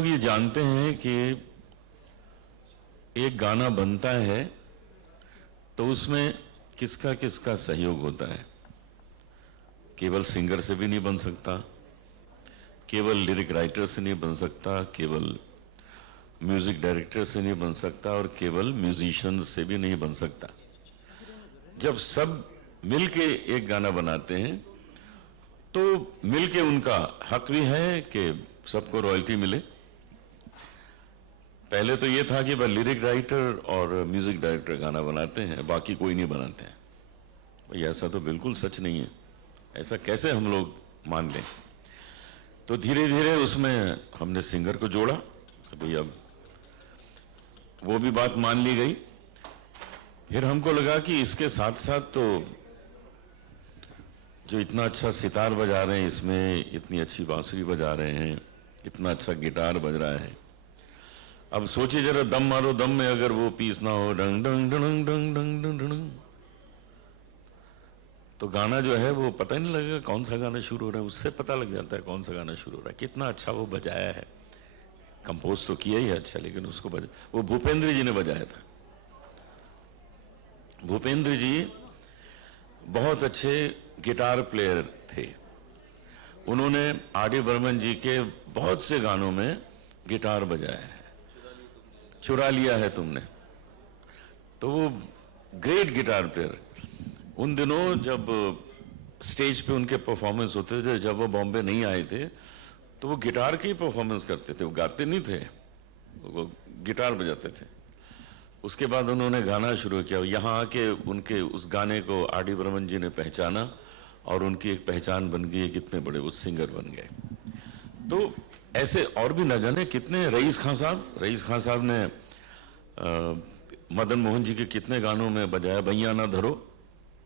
लोग ये जानते हैं कि एक गाना बनता है तो उसमें किसका किसका सहयोग होता है। केवल सिंगर से भी नहीं बन सकता, केवल लिरिक राइटर से नहीं बन सकता, केवल म्यूजिक डायरेक्टर से नहीं बन सकता और केवल म्यूजिशियन से भी नहीं बन सकता। जब सब मिलके एक गाना बनाते हैं तो मिलके उनका हक भी है कि सबको रॉयल्टी मिले। पहले तो ये था कि बस लिरिक राइटर और म्यूजिक डायरेक्टर गाना बनाते हैं, बाकी कोई नहीं बनाते हैं। भाई ऐसा तो बिल्कुल सच नहीं है, ऐसा कैसे हम लोग मान लें। तो धीरे धीरे उसमें हमने सिंगर को जोड़ा, भाई अब वो भी बात मान ली गई। फिर हमको लगा कि इसके साथ साथ तो जो इतना अच्छा सितार बजा रहे हैं, इसमें इतनी अच्छी बांसुरी बजा रहे हैं, इतना अच्छा गिटार बज रहा है, अब सोचिए जरा दम मारो, दम में अगर वो पीस ना हो, डंग डंग डंग डंग डंग डंग डंग, तो गाना जो है वो पता ही नहीं लगेगा कौन सा गाना शुरू हो रहा है। उससे पता लग जाता है कौन सा गाना शुरू हो रहा है, कितना अच्छा वो बजाया है। कंपोज तो किया ही है अच्छा, लेकिन उसको वो भूपेंद्र जी ने बजाया था। भूपेंद्र जी बहुत अच्छे गिटार प्लेयर थे। उन्होंने आर.डी. बर्मन जी के बहुत से गानों में गिटार बजाया है। चुरा लिया है तुमने, तो वो ग्रेट गिटार प्लेयर। उन दिनों जब स्टेज पे उनके परफॉर्मेंस होते थे, जब वो बॉम्बे नहीं आए थे, तो वो गिटार की परफॉर्मेंस करते थे, वो गाते नहीं थे, वो गिटार बजाते थे। उसके बाद उन्होंने गाना शुरू किया। यहाँ आके उनके उस गाने को आर.डी. बर्मन जी ने पहचाना और उनकी एक पहचान बन गई, कितने बड़े वो सिंगर बन गए। तो ऐसे और भी न जाने कितने, रईस खान साहब ने मदन मोहन जी के कितने गानों में बजाया, भैया ना धरो,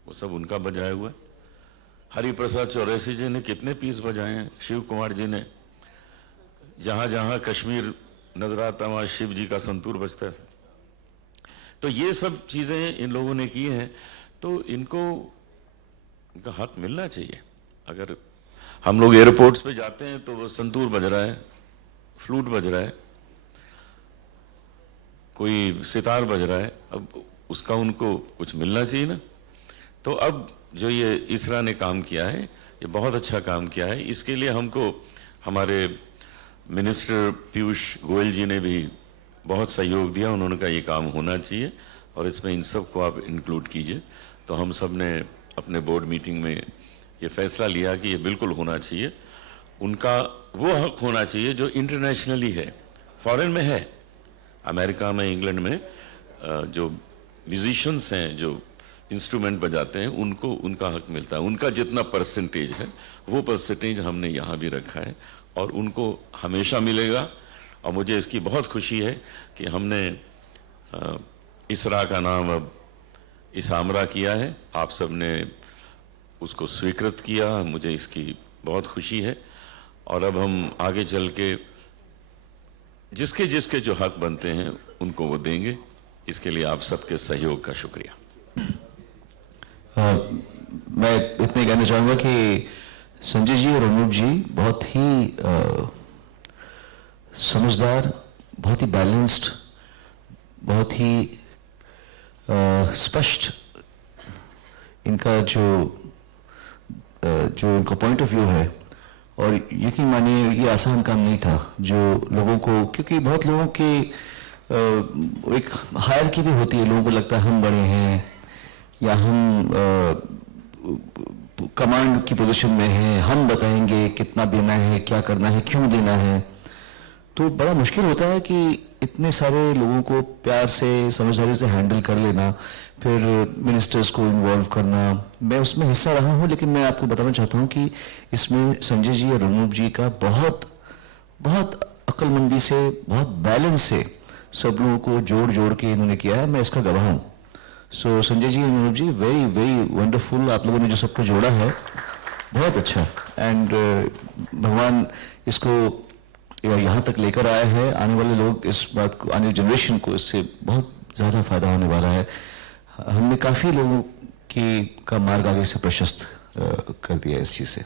वो सब उनका बजाया हुआ है। हरिप्रसाद चौरसी जी ने कितने पीस बजाए हैं, शिव कुमार जी ने जहां जहां कश्मीर नजर आता वहां शिव जी का संतूर बजता है। तो ये सब चीजें इन लोगों ने की हैं, तो इनको इनका हक मिलना चाहिए। अगर हम लोग एयरपोर्ट्स पे जाते हैं तो वो संतूर बज रहा है, फ्लूट बज रहा है, कोई सितार बज रहा है, अब उसका उनको कुछ मिलना चाहिए ना। तो अब जो ये इसरा ने काम किया है, ये बहुत अच्छा काम किया है। इसके लिए हमको हमारे मिनिस्टर पीयूष गोयल जी ने भी बहुत सहयोग दिया। उन्होंने कहा ये काम होना चाहिए और इसमें इन सब को आप इंक्लूड कीजिए। तो हम सब ने अपने बोर्ड मीटिंग में ये फैसला लिया कि ये बिल्कुल होना चाहिए। उनका वो हक होना चाहिए जो इंटरनेशनली है, फॉरेन में है, अमेरिका में, इंग्लैंड में जो म्यूजिशियंस हैं, जो इंस्ट्रूमेंट बजाते हैं, उनको उनका हक मिलता है। उनका जितना परसेंटेज है वो परसेंटेज हमने यहाँ भी रखा है और उनको हमेशा मिलेगा। और मुझे इसकी बहुत खुशी है कि हमने इसरा का नाम अब इसामरा किया है। आप सब ने उसको स्वीकृत किया, मुझे इसकी बहुत खुशी है। और अब हम आगे चल के जिसके जिसके जो हक बनते हैं उनको वो देंगे। इसके लिए आप सबके सहयोग का शुक्रिया। मैं इतना ही कहना चाहूँगा कि संजय जी और अनूप जी बहुत ही समझदार, बहुत ही बैलेंस्ड, बहुत ही स्पष्ट इनका जो इनका पॉइंट ऑफ व्यू है। और यकीन मानिए ये आसान काम नहीं था जो लोगों को, क्योंकि बहुत लोगों की एक हायरार्की भी होती है। लोगों को लगता है हम बड़े हैं या हम कमांड की पोजीशन में हैं, हम बताएंगे कितना देना है, क्या करना है, क्यों देना है। तो बड़ा मुश्किल होता है कि इतने सारे लोगों को प्यार से, समझदारी से हैंडल कर लेना, फिर मिनिस्टर्स को इन्वॉल्व करना। मैं उसमें हिस्सा रहा हूं, लेकिन मैं आपको बताना चाहता हूं कि इसमें संजय जी और अनूप जी का बहुत बहुत अक्लमंदी से, बहुत बैलेंस से सब लोगों को जोड़ जोड़ के इन्होंने किया है। मैं इसका गवाह हूँ। सो संजय जी, अनूप जी, वेरी वेरी वंडरफुल। आप लोगों ने जो सबको जोड़ा है बहुत अच्छा। एंड भगवान इसको यहाँ तक लेकर आया है। आने वाले लोग इस बात को, आने वाली जनरेशन को इससे बहुत ज़्यादा फायदा होने वाला है। हमने काफ़ी लोगों की का मार्ग आगे से प्रशस्त कर दिया इस चीज़ से।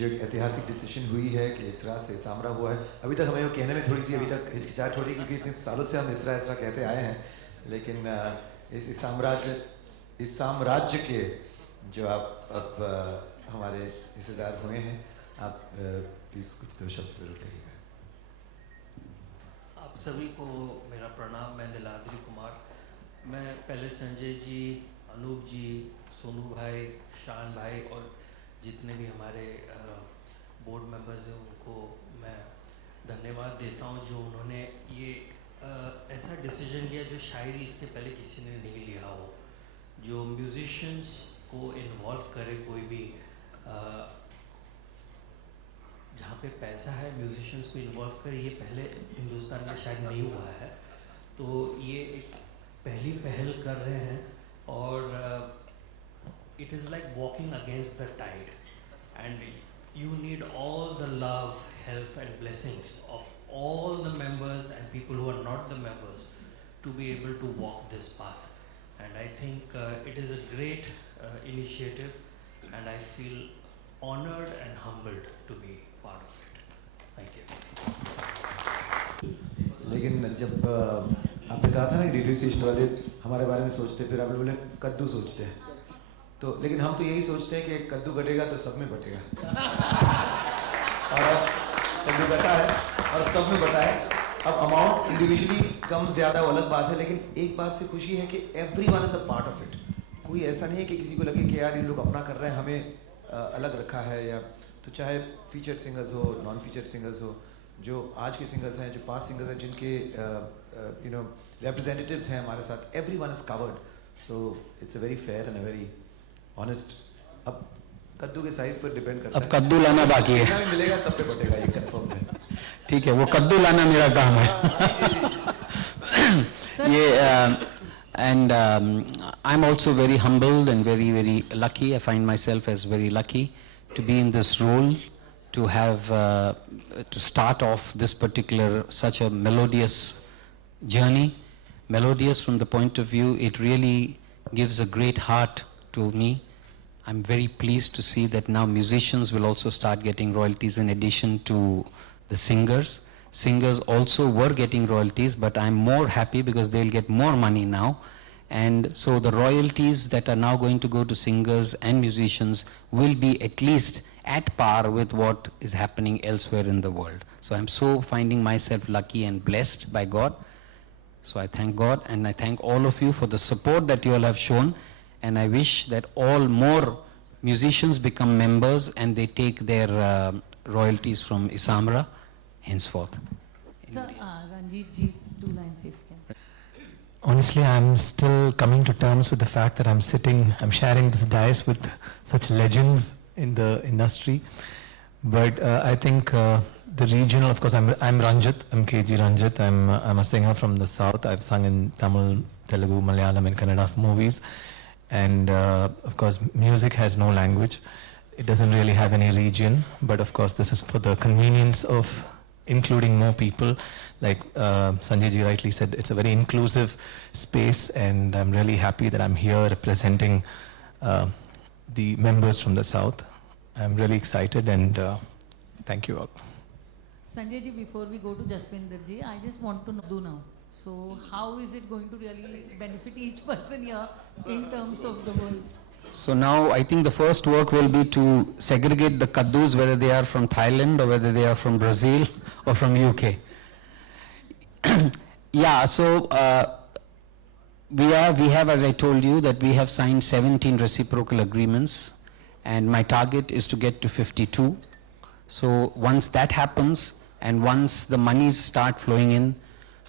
जो एक ऐतिहासिक डिसीजन हुई है कि इसरा से सामरा हुआ है, अभी तक हमें वो कहने में थोड़ी सी अभी तक हिचकिचाहट हो रही, क्योंकि इतने सालों से हम इसरा इसरा कहते आए हैं, लेकिन इस साम्राज्य के जो आप अब हमारे हिस्सेदार हुए हैं, आप प्लीज़ कुछ दो शब्द जरूर कहिएगा। आप सभी को मेरा प्रणाम। मैं नीलाद्री कुमार। मैं पहले संजय जी, अनूप जी, सोनू भाई, शान भाई और जितने भी हमारे बोर्ड मेंबर्स हैं उनको मैं धन्यवाद देता हूं, जो उन्होंने ये ऐसा डिसीजन लिया जो शायद इसके पहले किसी ने नहीं लिया हो, जो म्यूजिशियंस को इन्वॉल्व करे। कोई भी जहाँ पे पैसा है म्यूजिशियंस को इन्वॉल्व करे, ये पहले हिंदुस्तान में शायद नहीं हुआ है। तो ये एक पहली पहल कर रहे हैं और it is like walking against the tide, and you need all the love, help and blessings of all the members and people who are not the members to be able to walk this path. And I think it is a great initiative, and I feel honored and humbled to be part of it. Thank you. लेकिन जब आपने कहा था ना radio station वाले हमारे बारे में सोचते, फिर आपने बोले कद्दू सोचते हैं, तो लेकिन हम तो यही सोचते हैं कि कद्दू कटेगा तो सब में बटेगा। और अब कद्दू बटा है और सब में बटा है। अब अमाउंट इंडिविजुअली कम ज़्यादा वो अलग बात है, लेकिन एक बात से खुशी है कि everyone is a part of it. कोई ऐसा नहीं है कि किसी को लगे कि यार ये लोग अपना कर रहे हैं, हमें अलग रखा है, या तो चाहे फीचर्ड सिंगर्स हो, नॉन फीचर्ड सिंगर्स हो, जो आज के सिंगर्स हैं, जो पास्ट सिंगर्स हैं, जिनके रिप्रेजेंटेटिव्स हैं हमारे साथ, everyone is covered. So it's a very fair and a very honest. अब कद्दू के साइज पर डिपेंड करता है। अब कद्दू लाना बाकी है। जितना भी मिलेगा सब पे बटेगा, ये कंफर्म है। ठीक है, वो कद्दू लाना मेरा काम है। ये and I'm also very humbled and very, very lucky. I find myself as very lucky to be in this role, to have to start off this particular such a melodious journey. Melodious from the point of view, it really gives a great heart to me. I'm very pleased to see that now musicians will also start getting royalties in addition to the singers. Singers also were getting royalties, but I'm more happy because they'll get more money now. And so the royalties that are now going to go to singers and musicians will be at least at par with what is happening elsewhere in the world. So I'm so finding myself lucky and blessed by God. So I thank God and I thank all of you for the support that you all have shown. And I wish that all more musicians become members and they take their royalties from Isamra henceforth. Sir, Ranjit ji, 2 lines if you can. Honestly, I'm still coming to terms with the fact that I'm sharing this dais with such legends in the industry. But I think the regional, of course, I'm Ranjit, I'm KG Ranjit. I'm a singer from the south. I've sung in Tamil, Telugu, Malayalam and Kannada movies. And of course, music has no language. It doesn't really have any region. But of course, this is for the convenience of including more people. Like Sanjay ji rightly said, it's a very inclusive space, and I'm really happy that I'm here representing the members from the south. I'm really excited, and thank you all. Sanjay ji, before we go to Jaswinder ji, I just want to know now. So how is it going to really benefit each person here in terms of the world? So now I think the first work will be to segregate the kaddus, whether they are from Thailand or whether they are from Brazil or from UK. Yeah, so we have, as I told you, that we have signed 17 reciprocal agreements, and my target is to get to 52. So once that happens, and once the monies start flowing in,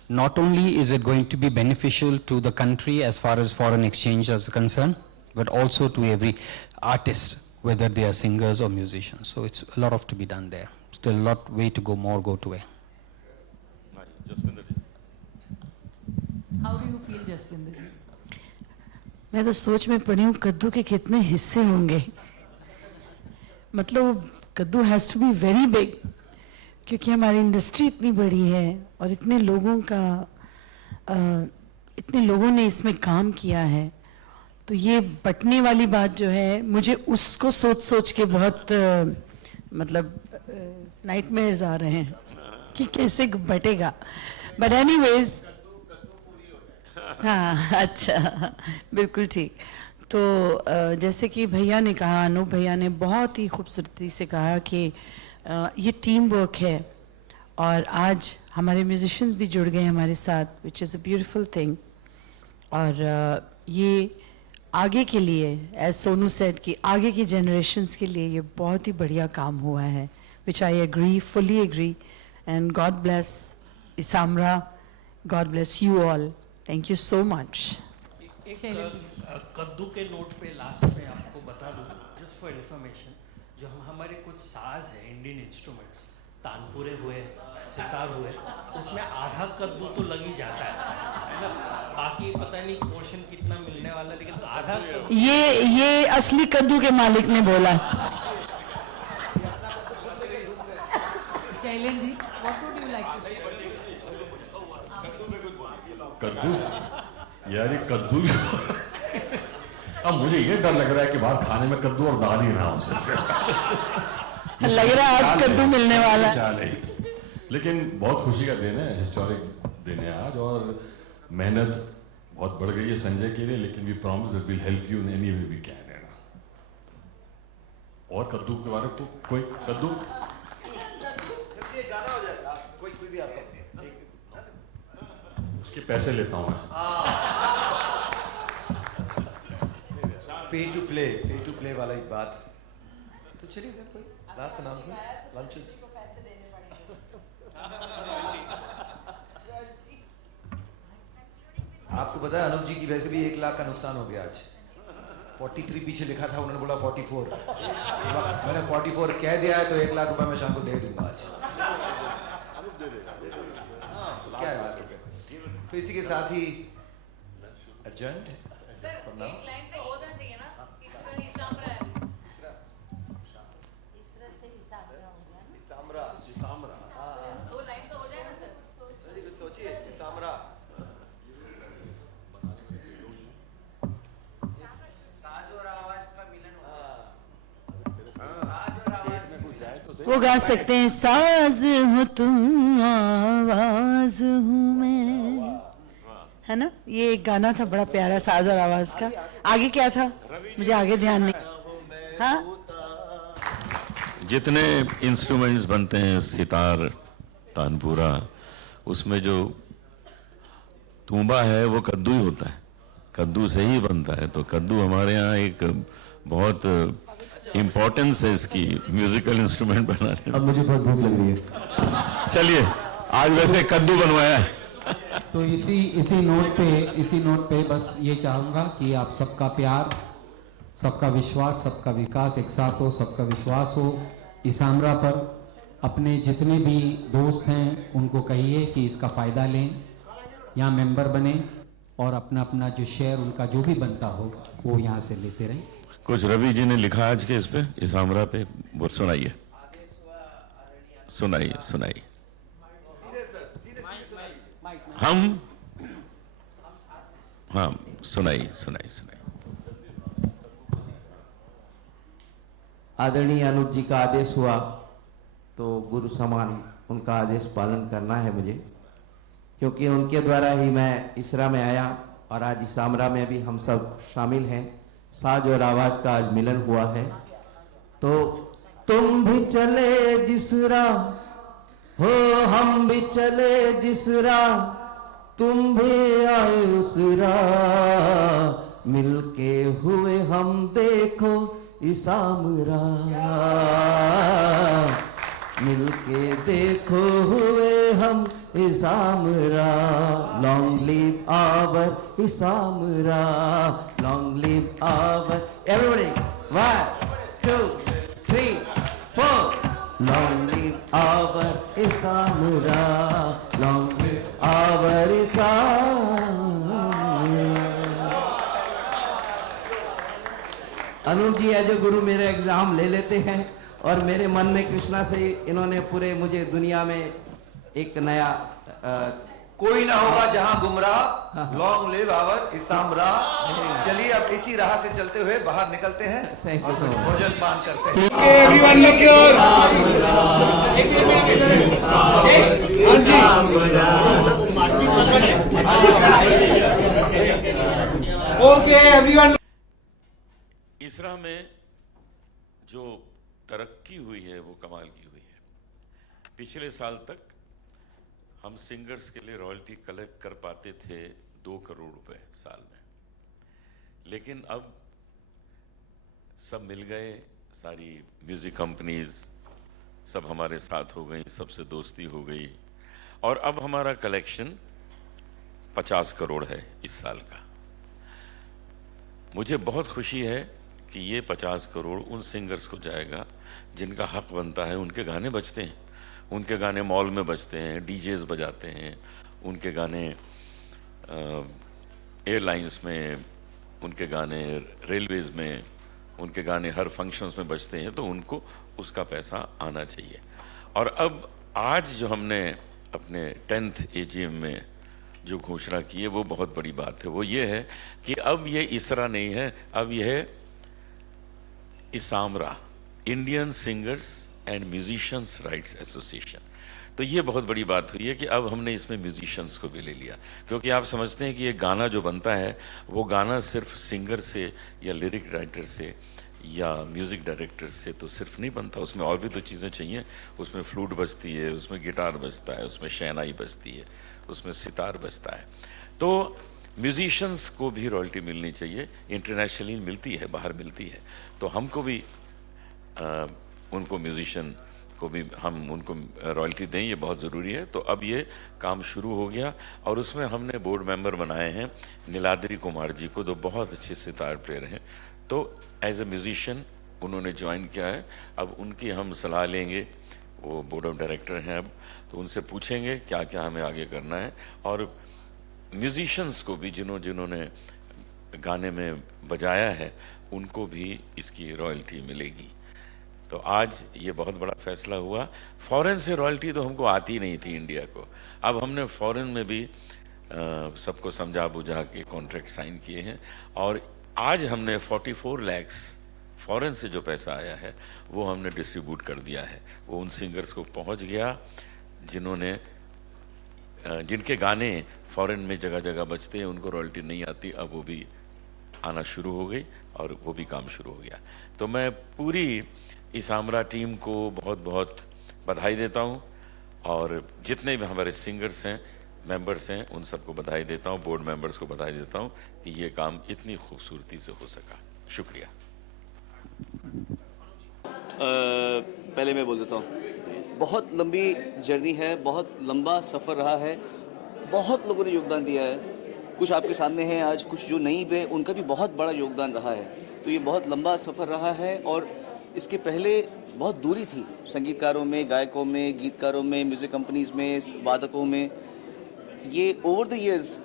not only is it going to be beneficial to the country as far as foreign exchange is concerned, but also to every artist, whether they are singers or musicians. So it's a lot of to be done there. Still a lot way to go, more go to way. How do you feel, Jaswinder ji? मैं तो सोच में पड़ी हूँ कद्दू के कितने हिस्से होंगे। मतलब कद्दू has to be very big, क्योंकि हमारी इंडस्ट्री इतनी बड़ी है और इतने लोगों ने इसमें काम किया है। तो ये बटने वाली बात जो है, मुझे उसको सोच के बहुत मतलब नाइटमेयर्स आ रहे हैं कि कैसे बटेगा, बट एनीवेज हाँ अच्छा बिल्कुल ठीक। तो जैसे कि भैया ने कहा, अनूप भैया ने बहुत ही खूबसूरती से कहा कि ये टीम वर्क है और आज हमारे म्यूजिशियंस भी जुड़ गए हमारे साथ, which is a beautiful thing. और ये आगे के लिए, एज सोनू सेड, कि आगे की जनरेशन्स के लिए ये बहुत ही बढ़िया काम हुआ है, which I agree, fully agree. And God bless ISAMRA, God bless you all, thank you so much. कद्दू के नोट पे लास्ट में आपको बता दूं, जस्ट फॉर इन्फॉर्मेशन, जो हमारे कुछ साज है, इंडियन इंस्ट्रूमेंट्स, तानपुरे हुए, सितार हुए, उसमें आधा कद्दू तो लग ही जाता है ना। बाकी पता नहीं पोर्शन कितना मिलने वाला, लेकिन आधा कद्दू। ये असली कद्दू के मालिक ने बोला। शैलेन जी, what would you like to say? कद्दू, यार ये कद्दू अब मुझे ये डर लग रहा है कि बाहर खाने में कद्दू और दाल ही ना हो सिर्फ। लग रहा है आज कद्दू मिलने वाला है। चाल नहीं, लेकिन बहुत खुशी का दिन है, हिस्टोरिक दिन है आज, और मेहनत बहुत बढ़ गई है संजय के लिए, लेकिन we promise that we will help you in any way we can. है ना? और कद्दू के बारे में कोई कद्दू उसके पैसे लेता हूं मैं। पे टू प्ले वाला एक बात। तो चलिए सर, कोई लास्ट अनाउंसमेंट, लंचेस। आपको पता है अनूप जी की वैसे भी 1 लाख का नुकसान हो गया आज। 43 पीछे लिखा था, उन्होंने बोला 44। मैंने 44 कह दिया है, तो 1 लाख रुपए मैं शाम को दे दूंगा आज। क्या है बात? तो इसी के साथ ही एडजर्न्ड फॉर नाउ। एक लाइन तो होना चाहिए ना, इसरा इसामरा है। इसरा से इसामरा हो गया ना। इसामरा हां, 2 लाइन तो हो जाए ना सर। कुछ सोचिए, इसामरा। साज और आवाज का मिलन होगा। साज और आवाज में कुछ जाए तो वो गा सकते हैं, साज हो तुम आवाज हूँ मैं, है ना। ये एक गाना था बड़ा प्यारा, साज और आवाज का। आगे क्या था मुझे आगे ध्यान नहीं। हाँ, जितने इंस्ट्रूमेंट्स बनते हैं, सितार, तानपुरा, उसमें जो तूंबा है वो कद्दू ही होता है, कद्दू से ही बनता है। तो कद्दू हमारे यहाँ एक बहुत इम्पोर्टेंस है इसकी, म्यूजिकल इंस्ट्रूमेंट बनाने में। अब मुझे बहुत भूख लग रही है। चलिए, आज वैसे कद्दू बनवाया है। तो इसी नोट पे बस ये चाहूँगा कि आप सबका प्यार, सबका विश्वास, सबका विकास एक साथ हो, सबका विश्वास हो इसामरा पर। अपने जितने भी दोस्त हैं उनको कहिए कि इसका फ़ायदा लें, यहाँ मेंबर बने और अपना अपना जो शेयर उनका जो भी बनता हो वो यहाँ से लेते रहें। कुछ रवि जी ने लिखा आज के इस पे, इसामरा पे, वो सुनाइए। सुनाइए। हम हाँ, सुनाइए। आदरणीय अनूप जी का आदेश हुआ तो गुरु समान उनका आदेश पालन करना है मुझे, क्योंकि उनके द्वारा ही मैं इसरा में आया और आज इसामरा में भी हम सब शामिल हैं। साज और आवाज का आज मिलन हुआ है। तो तुम भी चले जिस राह हो, हम भी चले जिस राह, तुम भी आए उस राह, मिलके हुए हम देखो इसामरा, मिलके देखो हुए हम ISAMRA. Long live our ISAMRA, long live our, everybody 1 2 3 4। Long live our ISAMRA, long live our ISAMRA. Anup ji as गुरु मेरे एग्जाम ले लेते हैं और मेरे मन में कृष्णा से इन्होंने पूरे मुझे दुनिया में एक नया कोई ना होगा जहां गुमराह, लॉन्ग लिव आवर इस्लाम राह। चलिए अब इसी राह से चलते हुए बाहर निकलते हैं Thank you और so much. भोजन पान करते हैं। इसरा में जो तरक्की हुई है वो कमाल की हुई है। पिछले साल तक हम सिंगर्स के लिए रॉयल्टी कलेक्ट कर पाते थे 2 करोड़ रुपए साल में, लेकिन अब सब मिल गए, सारी म्यूजिक कंपनीज सब हमारे साथ हो गई, सबसे दोस्ती हो गई और अब हमारा कलेक्शन 50 करोड़ है इस साल का। मुझे बहुत खुशी है कि ये 50 करोड़ उन सिंगर्स को जाएगा जिनका हक बनता है। उनके गाने बजते हैं, उनके गाने मॉल में बजते हैं, डीजेस बजाते हैं, उनके गाने एयरलाइंस में, उनके गाने रेलवेज में, उनके गाने हर फंक्शंस में बजते हैं, तो उनको उसका पैसा आना चाहिए। और अब आज जो हमने अपने 10th AGM में जो घोषणा की है वो बहुत बड़ी बात है। वो ये है कि अब ये इसरा नहीं है, अब ये है ISAMRA, Indian singers and musicians rights association. तो ये बहुत बड़ी बात हुई है कि अब हमने इसमें म्यूजिशियंस को भी ले लिया, क्योंकि आप समझते हैं कि ये गाना जो बनता है वो गाना सिर्फ सिंगर से या लिरिक राइटर से या म्यूज़िक डायरेक्टर से तो सिर्फ नहीं बनता, उसमें और भी तो चीज़ें चाहिए। उसमें फ्लूट बजती है, उसमें गिटार बजता है, उसमें शहनाई बजती है, उसमें सितार बजता है। तो म्यूजिशियंस को भी रॉयल्टी मिलनी चाहिए, इंटरनेशनली मिलती है, बाहर मिलती है, तो हमको भी उनको म्यूजिशियन को भी हम उनको रॉयल्टी दें, ये बहुत ज़रूरी है। तो अब ये काम शुरू हो गया और उसमें हमने बोर्ड मेंबर बनाए हैं नीलाद्री कुमार जी को, जो बहुत अच्छे सितार प्लेयर हैं। तो एज ए म्यूजिशियन उन्होंने ज्वाइन किया है। अब उनकी हम सलाह लेंगे, वो बोर्ड ऑफ डायरेक्टर हैं अब, तो उनसे पूछेंगे क्या क्या हमें आगे करना है। और म्यूजिशियंस को भी जिन्होंने गाने में बजाया है उनको भी इसकी रॉयल्टी मिलेगी। तो आज ये बहुत बड़ा फैसला हुआ। फॉरेन से रॉयल्टी तो हमको आती नहीं थी इंडिया को, अब हमने फॉरेन में भी सबको समझा बुझा के कॉन्ट्रैक्ट साइन किए हैं और आज हमने 44 लाख फॉरेन से जो पैसा आया है वो हमने डिस्ट्रीब्यूट कर दिया है। वो उन सिंगर्स को पहुंच गया जिनके गाने फॉरेन में जगह जगह बजते हैं, उनको रॉयल्टी नहीं आती, अब वो भी आना शुरू हो गई और वो भी काम शुरू हो गया। तो मैं पूरी इसामरा टीम को बहुत बहुत बधाई देता हूँ और जितने भी हमारे सिंगर्स हैं, मेंबर्स हैं, उन सबको बधाई देता हूँ, बोर्ड मेंबर्स को बधाई देता हूँ कि ये काम इतनी खूबसूरती से हो सका। शुक्रिया। पहले मैं बोल देता हूँ, बहुत लंबी जर्नी है, बहुत लंबा सफ़र रहा है, बहुत लोगों ने योगदान दिया है। कुछ आपके सामने हैं आज, कुछ जो नहीं पे, उनका भी बहुत बड़ा योगदान रहा है। तो ये बहुत लंबा सफ़र रहा है और इसके पहले बहुत दूरी थी संगीतकारों में, गायकों में, गीतकारों में, म्यूज़िक कंपनीज़ में, वादकों में। ये ओवर द इयर्स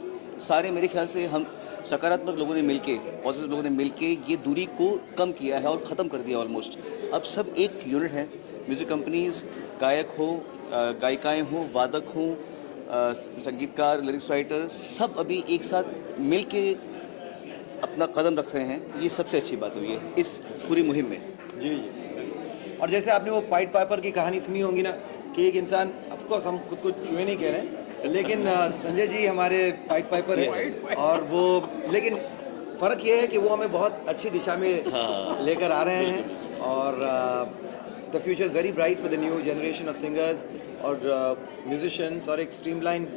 सारे मेरे ख्याल से हम सकारात्मक लोगों ने मिलके, पॉजिटिव लोगों ने मिलके ये दूरी को कम किया है और ख़त्म कर दिया ऑलमोस्ट। अब सब एक यूनिट है। म्यूज़िक कंपनीज़, गायक हो, गायिकाएँ हों, वादक हों, संगीतकार, लिरिक्स राइटर, सब अभी एक साथ मिल के अपना कदम रख रहे हैं। ये सबसे अच्छी बात हुई है इस पूरी मुहिम में। जी जी। और जैसे आपने वो पाइट पाइपर की कहानी सुनी होगी ना, कि एक इंसान, ऑफकोर्स हम खुद को चूहे नहीं कह रहे हैं, लेकिन संजय जी हमारे पाइट पाइपर है और वो, लेकिन फ़र्क ये है कि वो हमें बहुत अच्छी दिशा में लेकर आ रहे हैं और the future is very bright for the new generation of singers और म्यूजिशियंस। और एक स्ट्रीमलाइन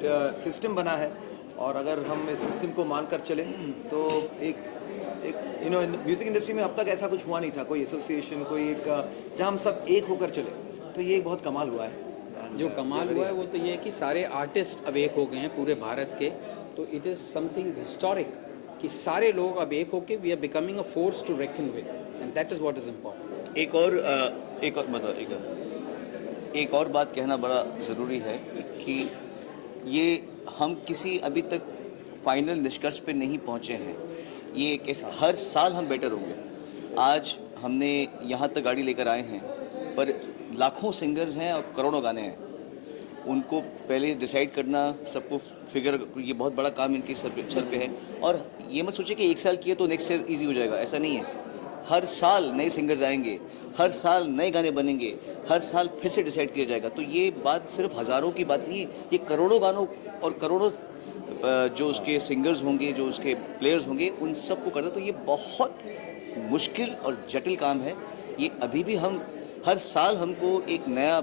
सिस्टम बना है और अगर हम इस सिस्टम को मानकर चले तो एक म्यूज़िक इंडस्ट्री में अब तक ऐसा कुछ हुआ नहीं था, कोई एसोसिएशन, कोई एक जहाँ हम सब एक होकर चले, तो ये एक बहुत कमाल हुआ है। जो कमाल हुआ है वो तो ये है कि सारे आर्टिस्ट अब एक हो गए हैं पूरे भारत के, तो इट इज़ समथिंग हिस्टोरिक कि सारे लोग अब एक होके we are becoming a force to reckon with, and that is what is important. एक और बात कहना बड़ा ज़रूरी है कि ये हम किसी अभी तक फाइनल निष्कर्ष पे नहीं पहुँचे हैं। ये कैसे हर साल हम बेटर होंगे। आज हमने यहाँ तक गाड़ी लेकर आए हैं, पर लाखों सिंगर्स हैं और करोड़ों गाने हैं। उनको पहले डिसाइड करना, सबको फिगर, ये बहुत बड़ा काम इनके सर पे है। और ये मत सोचिए कि 1 साल किया तो नेक्स्ट ईयर ईजी हो जाएगा, ऐसा नहीं है। हर साल नए सिंगर्स आएंगे, हर साल नए गाने बनेंगे, हर साल फिर से डिसाइड किया जाएगा। तो ये बात सिर्फ हज़ारों की बात नहीं है, ये करोड़ों गानों और करोड़ों जो उसके सिंगर्स होंगे, जो उसके प्लेयर्स होंगे, उन सबको करना। तो ये बहुत मुश्किल और जटिल काम है। ये अभी भी हम हर साल हमको एक नया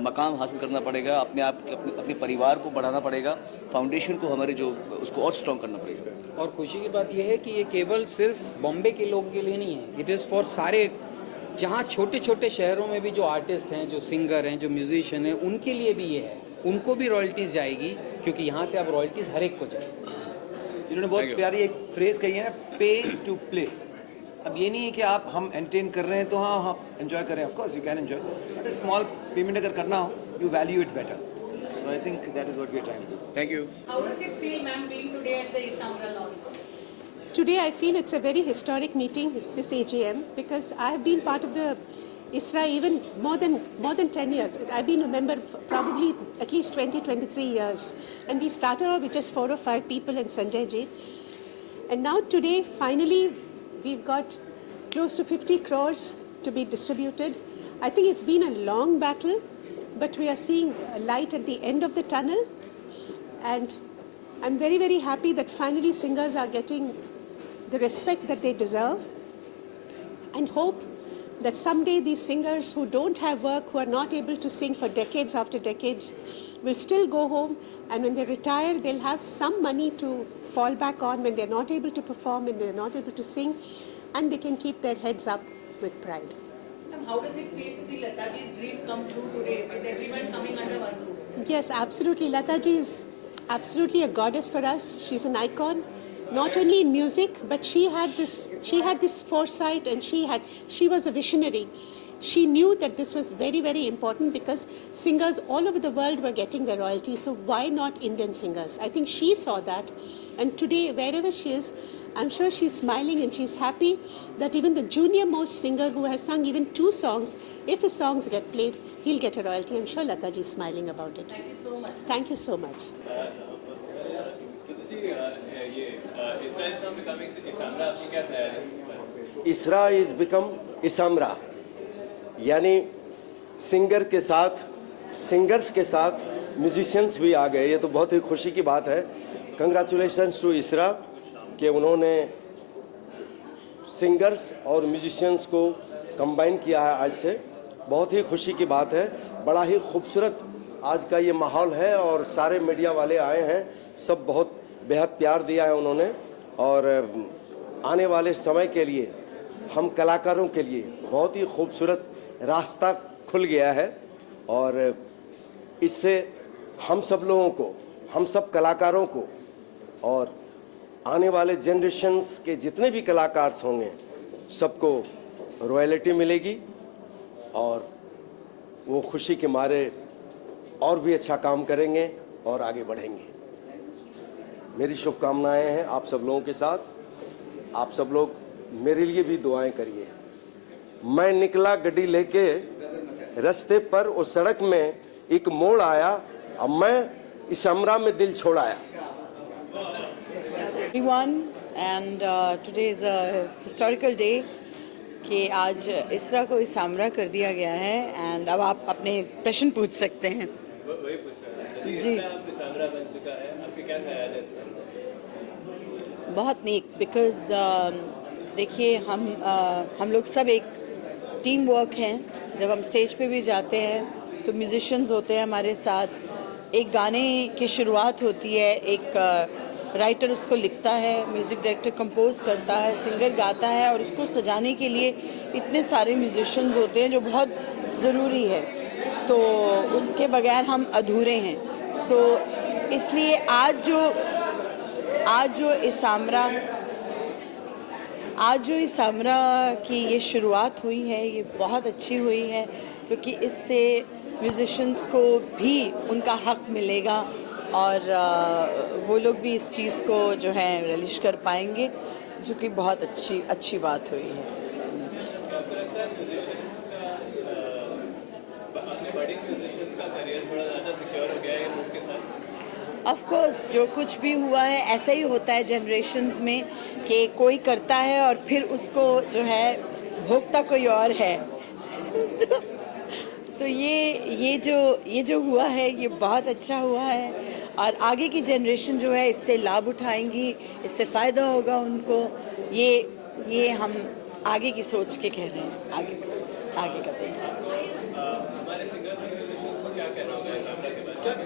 मकाम हासिल करना पड़ेगा, अपने आप अपने परिवार को बढ़ाना पड़ेगा, फाउंडेशन को हमारे जो उसको और स्ट्रॉन्ग करना पड़ेगा। और खुशी की बात यह है कि ये केवल सिर्फ बॉम्बे के लोगों के लिए नहीं है, इट इज़ फॉर सारे, जहाँ छोटे छोटे शहरों में भी जो आर्टिस्ट हैं, जो सिंगर हैं, जो म्यूजिशियन हैं, उनके लिए भी ये है, उनको भी रॉयल्टीज़ जाएगी, क्योंकि यहाँ से अब रॉयल्टीज़ हर एक को जाएगी। इन्होंने बहुत प्यारी एक फ्रेज कही है, पे टू प्ले। अब ये नहीं है कि आप हम एंटरटेन कर रहे हैं तो हाँ हाँ एंजॉय करें, of course you can enjoy, but small payment अगर करना हो, you value it better. So I think that is what we are trying to do. Thank you. How does it feel, ma'am, being today at the Isamra launch? Today I feel it's a very historic meeting, this AGM, because I have been part of the ISRA even more than 10 years. I've been a member probably at least 23 years. And we started off with just 4 or 5 people and Sanjay ji. And now today, finally, we've got close to 50 crores to be distributed. I think it's been a long battle, but we are seeing a light at the end of the tunnel. And I'm very, very happy that finally singers are getting the respect that they deserve, and hope that someday these singers who don't have work, who are not able to sing for decades after decades, will still go home, and when they retire, they'll have some money to fall back on when they're not able to perform and they're not able to sing, and they can keep their heads up with pride. And how does it feel to see Lataji's dream come true today with everyone coming under one roof? Yes, absolutely. Lataji is absolutely a goddess for us. She's an icon, not only in music, but she had this foresight, and she was a visionary. She knew that this was very, very important, because singers all over the world were getting their royalties. So why not Indian singers? I think she saw that, and today wherever she is, I'm sure she's smiling and she's happy that even the junior most singer who has sung even 2 songs, if his songs get played, he'll get a royalty. I'm sure Lataji is smiling about it. Thank you so much. Thank you so much. ISRA is become Isamra, यानी singer के साथ, singers के साथ musicians भी आ गए। ये तो बहुत ही खुशी की बात है। कंग्रेचुलेशंस टू ISRA कि उन्होंने सिंगर्स और म्यूजिशियंस को कंबाइन किया है आज से। बहुत ही खुशी की बात है। बड़ा ही खूबसूरत आज का ये माहौल है, और सारे मीडिया वाले आए हैं, सब बहुत बेहद प्यार दिया है उन्होंने। और आने वाले समय के लिए हम कलाकारों के लिए बहुत ही खूबसूरत रास्ता खुल गया है, और इससे हम सब लोगों को, हम सब कलाकारों को, और आने वाले जनरेशन्स के जितने भी कलाकार होंगे, सबको रॉयल्टी मिलेगी, और वो खुशी के मारे और भी अच्छा काम करेंगे और आगे बढ़ेंगे। मेरी शुभकामनाएं हैं आप सब लोगों के साथ। आप सब लोग मेरे लिए भी दुआएं करिए। मैं निकला गड्डी लेके रास्ते पर, उस सड़क में एक मोड़ आया, अब मैं इसमरा में दिल छोड़ाया। Everyone, and today is a historical day कि आज ISRA को इसामरा कर दिया गया है। एंड अब आप अपने प्रश्न पूछ सकते हैं। जी, बहुत नीक, बिकॉज देखिए हम लोग सब एक टीम वर्क हैं। जब हम स्टेज पे भी जाते हैं तो म्यूजिशियंस होते हैं हमारे साथ। एक गाने की शुरुआत होती है, एक राइटर उसको लिखता है, म्यूज़िक डायरेक्टर कंपोज करता है, सिंगर गाता है, और उसको सजाने के लिए इतने सारे म्यूजिशियंस होते हैं जो बहुत ज़रूरी है। तो उनके बगैर हम अधूरे हैं। सो इसलिए आज जो इसामरा की ये शुरुआत हुई है, ये बहुत अच्छी हुई है, क्योंकि इससे म्यूजिशियंस को भी उनका हक मिलेगा, और वो लोग भी इस चीज़ को जो है रिलीज कर पाएंगे, जो कि बहुत अच्छी बात हुई है। ऑफ कोर्स जो कुछ भी हुआ है ऐसा ही होता है जनरेशन्स में कि कोई करता है और फिर उसको जो है भोगता कोई और है तो ये जो हुआ है ये बहुत अच्छा हुआ है और आगे की जनरेशन जो है इससे लाभ उठाएंगी, इससे फ़ायदा होगा उनको। ये हम आगे की सोच के कह रहे हैं, आगे का हमारे सिंगर्स और म्यूजिशियंस को क्या कहना होगा इस आपदा के बारे में?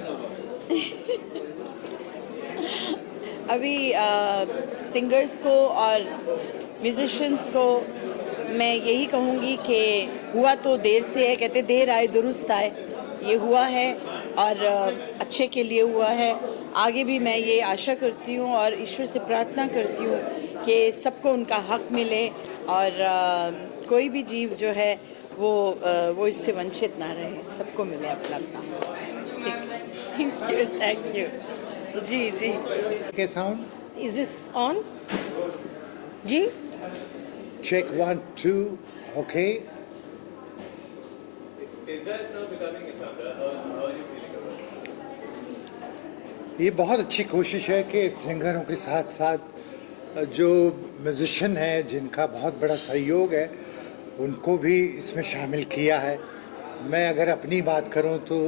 अभी सिंगर्स को और म्यूजिशियंस को मैं यही कहूँगी कि हुआ तो देर से है, कहते देर आए दुरुस्त आए। ये हुआ है और अच्छे के लिए हुआ है। आगे भी मैं ये आशा करती हूँ और ईश्वर से प्रार्थना करती हूँ कि सबको उनका हक मिले और कोई भी जीव जो है वो इससे वंचित ना रहे, सबको मिले अपना अपना। Thank you ji ji. Okay, sound. Is this on ji? Check 1, 2. Okay. Israel is now becoming Islamabad. How are you feeling about it? ये बहुत अच्छी कोशिश है कि सिंगरों के साथ साथ जो म्यूजिशियन हैं जिनका बहुत बड़ा सहयोग है उनको भी इसमें शामिल किया है। मैं अगर अपनी बात करूं तो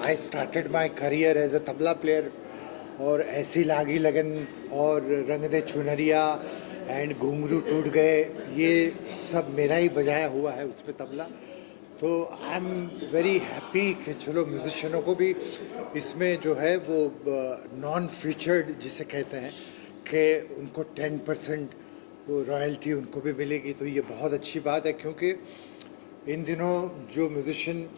I started my career as a tabla player और ऐसी लागी लगन और रंग दे चुनरिया एंड घुंघरू टूट गए, ये सब मेरा ही बजाया हुआ है उस पर तबला। तो आई एम वेरी हैप्पी कि चलो म्यूजिशियनों को भी इसमें जो है वो नॉन फीचर्ड जिसे कहते हैं कि उनको 10% वो रॉयल्टी उनको भी मिलेगी। तो ये बहुत अच्छी बात है क्योंकि इन दिनों जो म्यूजिशियन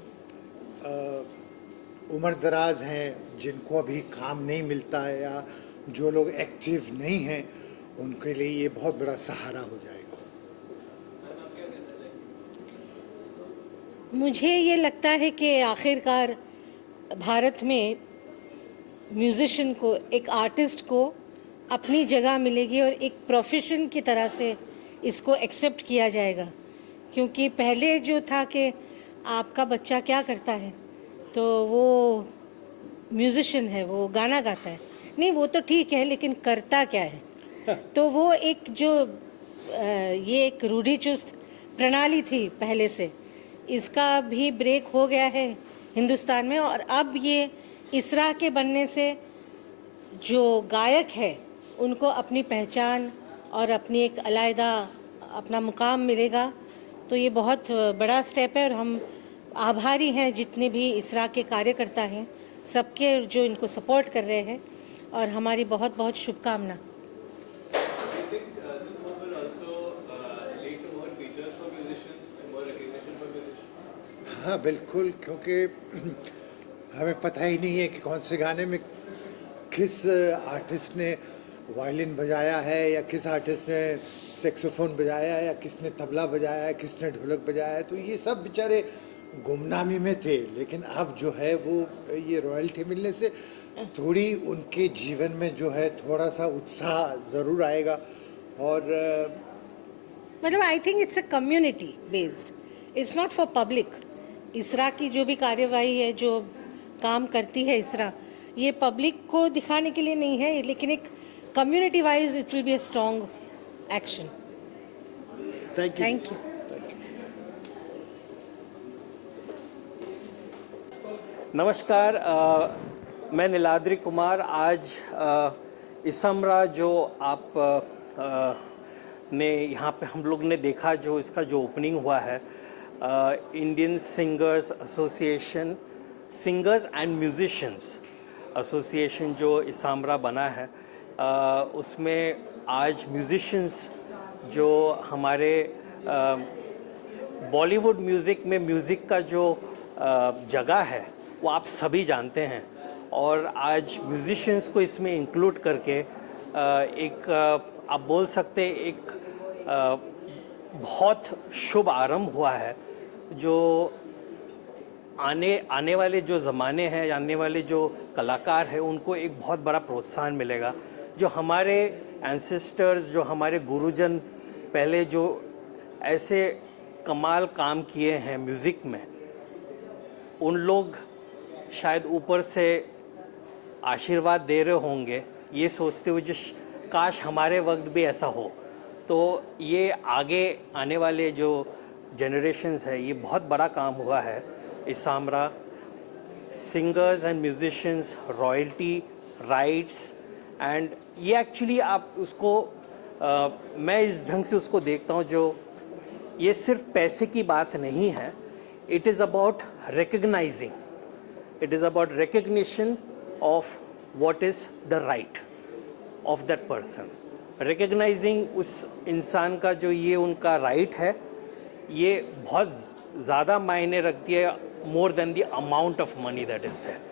उम्र दराज हैं, जिनको अभी काम नहीं मिलता है या जो लोग एक्टिव नहीं हैं, उनके लिए ये बहुत बड़ा सहारा हो जाएगा। मुझे ये लगता है कि आखिरकार भारत में म्यूज़िशियन को, एक आर्टिस्ट को अपनी जगह मिलेगी और एक प्रोफेशन की तरह से इसको एक्सेप्ट किया जाएगा। क्योंकि पहले जो था कि आपका बच्चा क्या करता है तो वो म्यूज़िशियन है, वो गाना गाता है, नहीं वो तो ठीक है लेकिन करता क्या है। तो वो एक जो ये एक रूढ़िचुस्त प्रणाली थी पहले से, इसका भी ब्रेक हो गया है हिंदुस्तान में। और अब ये इसरा के बनने से जो गायक है उनको अपनी पहचान और अपनी एक अलग अपना मुकाम मिलेगा। तो ये बहुत बड़ा स्टेप है और हम आभारी हैं जितने भी इसरा के कार्यकर्ता हैं, सबके जो इनको सपोर्ट कर रहे हैं, और हमारी बहुत बहुत शुभकामना। हाँ बिल्कुल, क्योंकि हमें पता ही नहीं है कि कौन से गाने में किस आर्टिस्ट ने वायलिन बजाया है या किस आर्टिस्ट ने सेक्सोफोन बजाया है या किसने तबला बजाया है, किसने ढोलक बजाया है। तो ये सब बेचारे गुमनामी में थे, लेकिन अब जो है वो ये रॉयल्टी मिलने से थोड़ी उनके जीवन में जो है थोड़ा सा उत्साह ज़रूर आएगा। और मतलब आई think it's a community based, it's not for public. इसरा की जो भी कार्यवाही है, जो काम करती है इसरा, ये पब्लिक को दिखाने के लिए नहीं है, लेकिन एक community wise it will be a strong action. Thank you. Thank you. नमस्कार, मैं नीलाद्री कुमार। आज इसमरा जो आप ने यहाँ पे हम लोग ने देखा, जो इसका जो ओपनिंग हुआ है, Indian singers association, singers and musicians association जो इसमरा बना है, उसमें आज म्यूजिशियंस जो हमारे बॉलीवुड म्यूज़िक में म्यूज़िक का जो जगह है वो आप सभी जानते हैं, और आज म्यूजिशियंस को इसमें इंक्लूड करके एक आप बोल सकते एक बहुत शुभ आरंभ हुआ है। जो आने वाले जो ज़माने हैं, आने वाले जो कलाकार हैं, उनको एक बहुत बड़ा प्रोत्साहन मिलेगा। जो हमारे एंसेस्टर्स, जो हमारे गुरुजन पहले जो ऐसे कमाल काम किए हैं म्यूज़िक में, उन लोग शायद ऊपर से आशीर्वाद दे रहे होंगे, ये सोचते हुए काश हमारे वक्त भी ऐसा हो। तो ये आगे आने वाले जो जनरेशन्स है, ये बहुत बड़ा काम हुआ है ISAMRA. Singers and musicians, royalty, rights, and ये एक्चुअली आप उसको मैं इस ढंग से उसको देखता हूँ, जो ये सिर्फ पैसे की बात नहीं है। It is about recognising, it is about recognition of what is the right of that person, recognizing उस इंसान का जो ये उनका right है, ये बहुत ज़्यादा मायने रखती है, more than the amount of money that is there.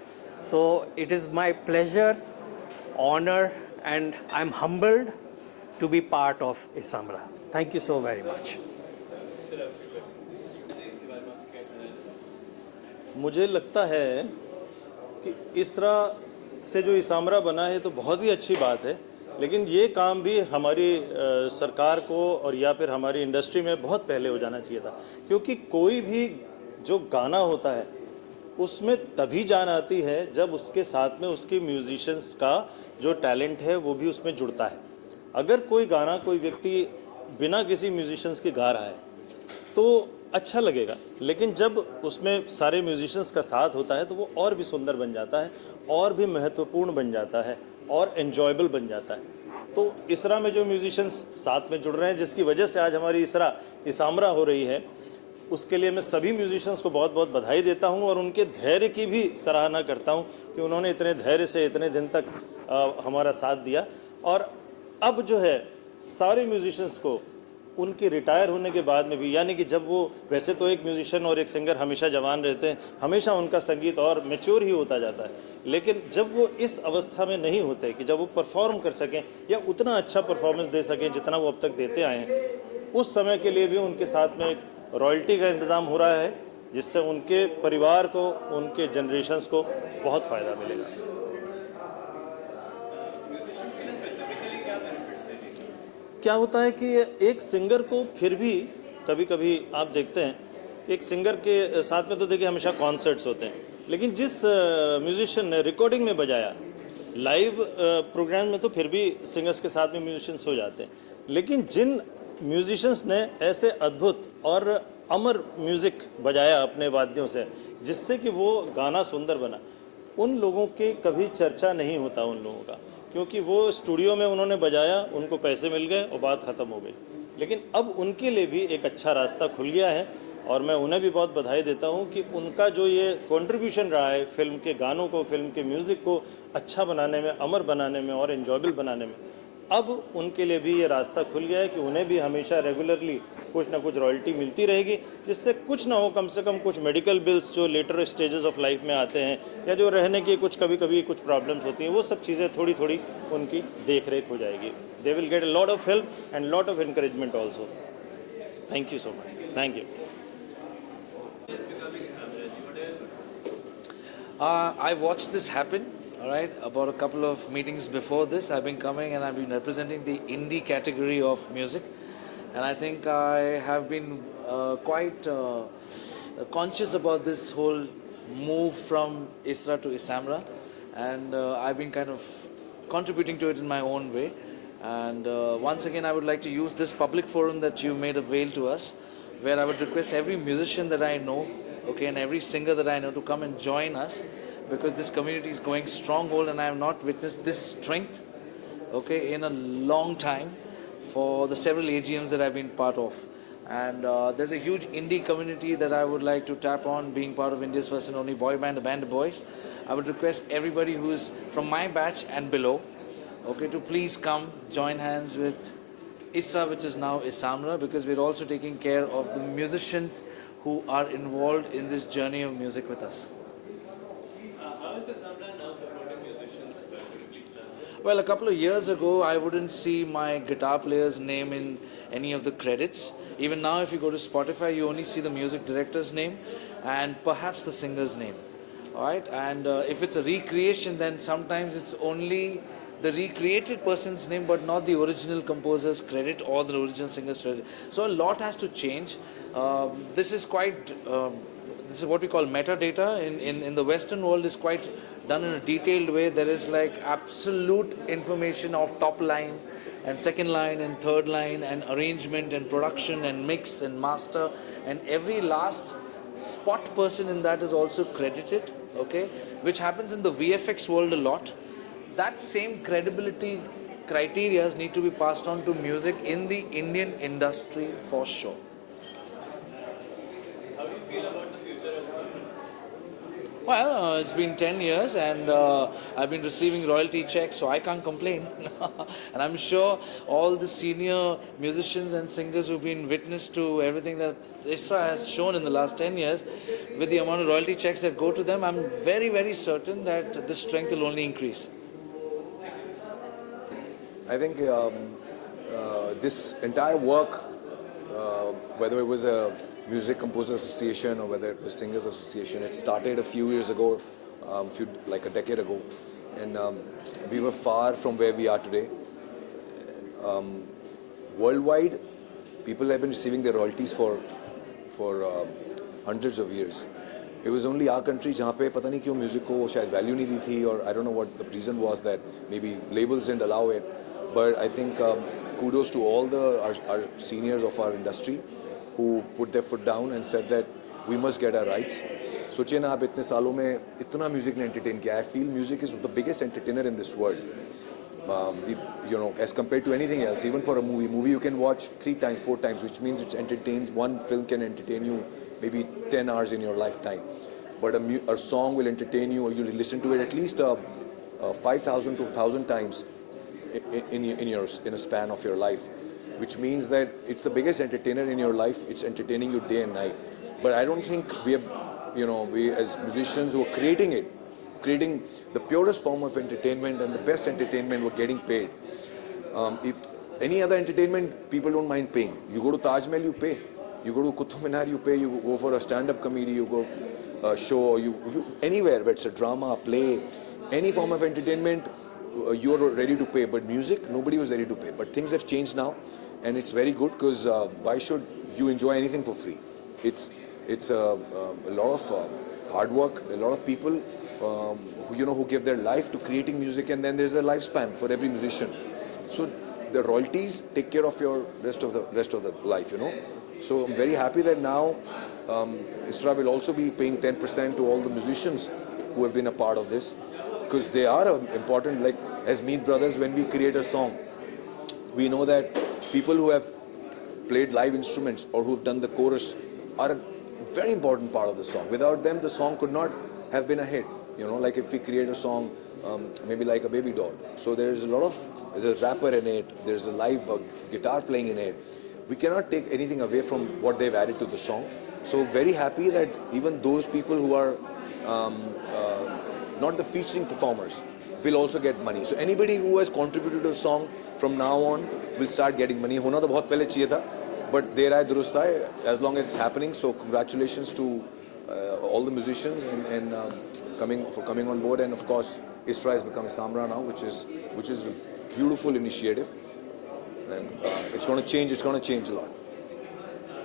So it is my pleasure, honor, and I'm humbled to be part of Isamra. Thank you so very much. मुझे लगता है कि इसरा से जो इसामरा बना है तो बहुत ही अच्छी बात है, लेकिन ये काम भी हमारी सरकार को और या फिर हमारी इंडस्ट्री में बहुत पहले हो जाना चाहिए था, क्योंकि कोई भी जो गाना होता है उसमें तभी जान आती है जब उसके साथ में उसके म्यूजिशियंस का जो टैलेंट है वो भी उसमें जुड़ता है। अगर कोई गाना कोई व्यक्ति बिना किसी म्यूजिशियंस के गा रहा है तो अच्छा लगेगा, लेकिन जब उसमें सारे म्यूजिशियंस का साथ होता है तो वो और भी सुंदर बन जाता है, और भी महत्वपूर्ण बन जाता है, और एन्जॉयबल बन जाता है। तो इसरा में जो म्यूजिशियंस साथ में जुड़ रहे हैं, जिसकी वजह से आज हमारी इसामरा हो रही है, उसके लिए मैं सभी म्यूजिशियंस को बहुत बहुत बधाई देता हूं और उनके धैर्य की भी सराहना करता हूं कि उन्होंने इतने धैर्य से इतने दिन तक हमारा साथ दिया। और अब जो है सारे म्यूजिशियंस को उनके रिटायर होने के बाद में भी, यानी कि जब वो, वैसे तो एक म्यूजिशियन और एक सिंगर हमेशा जवान रहते हैं, हमेशा उनका संगीत और मैच्योर ही होता जाता है, लेकिन जब वो इस अवस्था में नहीं होते कि जब वो परफॉर्म कर सकें या उतना अच्छा परफॉर्मेंस दे सकें जितना वो अब तक देते आए हैं, उस समय के लिए भी उनके साथ में एक रॉयल्टी का इंतज़ाम हो रहा है, जिससे उनके परिवार को, उनके जनरेशन्स को बहुत फ़ायदा मिलेगा। क्या होता है कि एक सिंगर को फिर भी कभी कभी आप देखते हैं, एक सिंगर के साथ में तो देखिए हमेशा कॉन्सर्ट्स होते हैं, लेकिन जिस म्यूजिशियन ने रिकॉर्डिंग में बजाया, लाइव प्रोग्राम में तो फिर भी सिंगर्स के साथ में म्यूजिशियंस हो जाते हैं, लेकिन जिन म्यूजिशियंस ने ऐसे अद्भुत और अमर म्यूज़िक बजाया अपने वाद्यों से, जिससे कि वो गाना सुंदर बना, उन लोगों की कभी चर्चा नहीं होता उन लोगों का, क्योंकि वो स्टूडियो में उन्होंने बजाया, उनको पैसे मिल गए और बात ख़त्म हो गई। लेकिन अब उनके लिए भी एक अच्छा रास्ता खुल गया है और मैं उन्हें भी बहुत बधाई देता हूं कि उनका जो ये कंट्रीब्यूशन रहा है फिल्म के गानों को, फिल्म के म्यूज़िक को अच्छा बनाने में, अमर बनाने में और एन्जॉयबल बनाने में, अब उनके लिए भी ये रास्ता खुल गया है कि उन्हें भी हमेशा रेगुलरली कुछ ना कुछ रॉयल्टी मिलती रहेगी, जिससे कुछ ना हो, कम से कम कुछ मेडिकल बिल्स जो लेटर स्टेजेस ऑफ लाइफ में आते हैं या जो रहने की कुछ कभी कभी कुछ प्रॉब्लम्स होती हैं, वो सब चीज़ें थोड़ी थोड़ी उनकी देख रेख हो जाएगी। They will get a lot of help and lot of encouragement also. Thank you so much. Thank you. I watched this happen, all right, about a couple of meetings before this. I've been coming and I've been representing the indie category of music, and I think I have been quite conscious about this whole move from ISRA to Isamra, and I've been kind of contributing to it in my own way. And once again, I would like to use this public forum that you made avail to us, where I would request every musician that I know, okay, and every singer that I know to come and join us, because this community is going stronghold and I have not witnessed this strength, okay, in a long time for the several AGMs that I've been part of. And there's a huge indie community that I would like to tap on, being part of India's first and only boy band, the Band of Boys. I would request everybody who's from my batch and below, okay, to please come join hands with ISRA, which is now Isamra, because we're also taking care of the musicians who are involved in this journey of music with us. How is Isamra now supporting musicians as well? Could you please elaborate? Well, a couple of years ago, I wouldn't see my guitar player's name in any of the credits. Even now, if you go to Spotify, you only see the music director's name and perhaps the singer's name. All right, and if it's a recreation, then sometimes it's only the recreated person's name, but not the original composer's credit or the original singer's credit. So a lot has to change. This is quite this is what we call metadata. In the Western world is quite done in a detailed way. There is like absolute information of top line and second line and third line and arrangement and production and mix and master, and every last spot person in that is also credited, okay, which happens in the VFX world a lot. That same credibility criteria need to be passed on to music in the Indian industry for sure. How do you feel about the future of music? Well, it's been 10 years and I've been receiving royalty checks, so I can't complain. And I'm sure all the senior musicians and singers who've been witness to everything that ISRA has shown in the last 10 years, with the amount of royalty checks that go to them, I'm very, very certain that the strength will only increase. I think this entire work, whether it was a Music Composers Association or whether it was Singers Association, it started a few years ago, like a decade ago, and we were far from where we are today. Worldwide, people have been receiving their royalties for hundreds of years. It was only our country जहाँ पे पता नहीं क्यों music को शायद value नहीं दी थी, और I don't know what the reason was, that maybe labels didn't allow it. But I think kudos to all our seniors of our industry who put their foot down and said that we must get our rights. सोचिए ना, आप इतने सालों में इतना music ने entertain किया. I feel music is the biggest entertainer in this world. As compared to anything else, even for a movie you can watch 3 times, 4 times, which means it entertains. One film can entertain you maybe 10 hours in your lifetime, but a song will entertain you, or you'll listen to it at least 5,000 to 1,000 times in a span of your life, which means that it's the biggest entertainer in your life. It's entertaining you day and night. But I don't think we as musicians who are creating the purest form of entertainment and the best entertainment, we're getting paid. If any other entertainment, people don't mind paying. You go to Taj Mahal, you pay. You go to Qutub Minar, you pay. You go for a stand-up comedy, you go a show, you anywhere where it's a drama, play, any form of entertainment, you're ready to pay. But music, nobody was ready to pay. But things have changed now, and it's very good, because why should you enjoy anything for free? It's a lot of hard work, a lot of people who give their life to creating music, and then there's a lifespan for every musician. So the royalties take care of your rest of the life, So I'm very happy that now ISRA will also be paying 10% to all the musicians who have been a part of this, because they are important. Like as Meet Brothers, when we create a song, we know that people who have played live instruments or who've done the chorus are a very important part of the song. Without them, the song could not have been a hit. Like if we create a song, maybe like a baby doll. So there's a rapper in it, there's a live guitar playing in it. We cannot take anything away from what they've added to the song. So very happy that even those people who are not the featuring performers will also get money. So anybody who has contributed to a song from now on will start getting money. होना तो बहुत पहले चाहिए था, but देर आए दुरुस्त आए, as long as it's happening. So congratulations to all the musicians and coming on board. And of course, ISRA has become Isamra now, which is a beautiful initiative, and it's going to change. It's going to change a lot.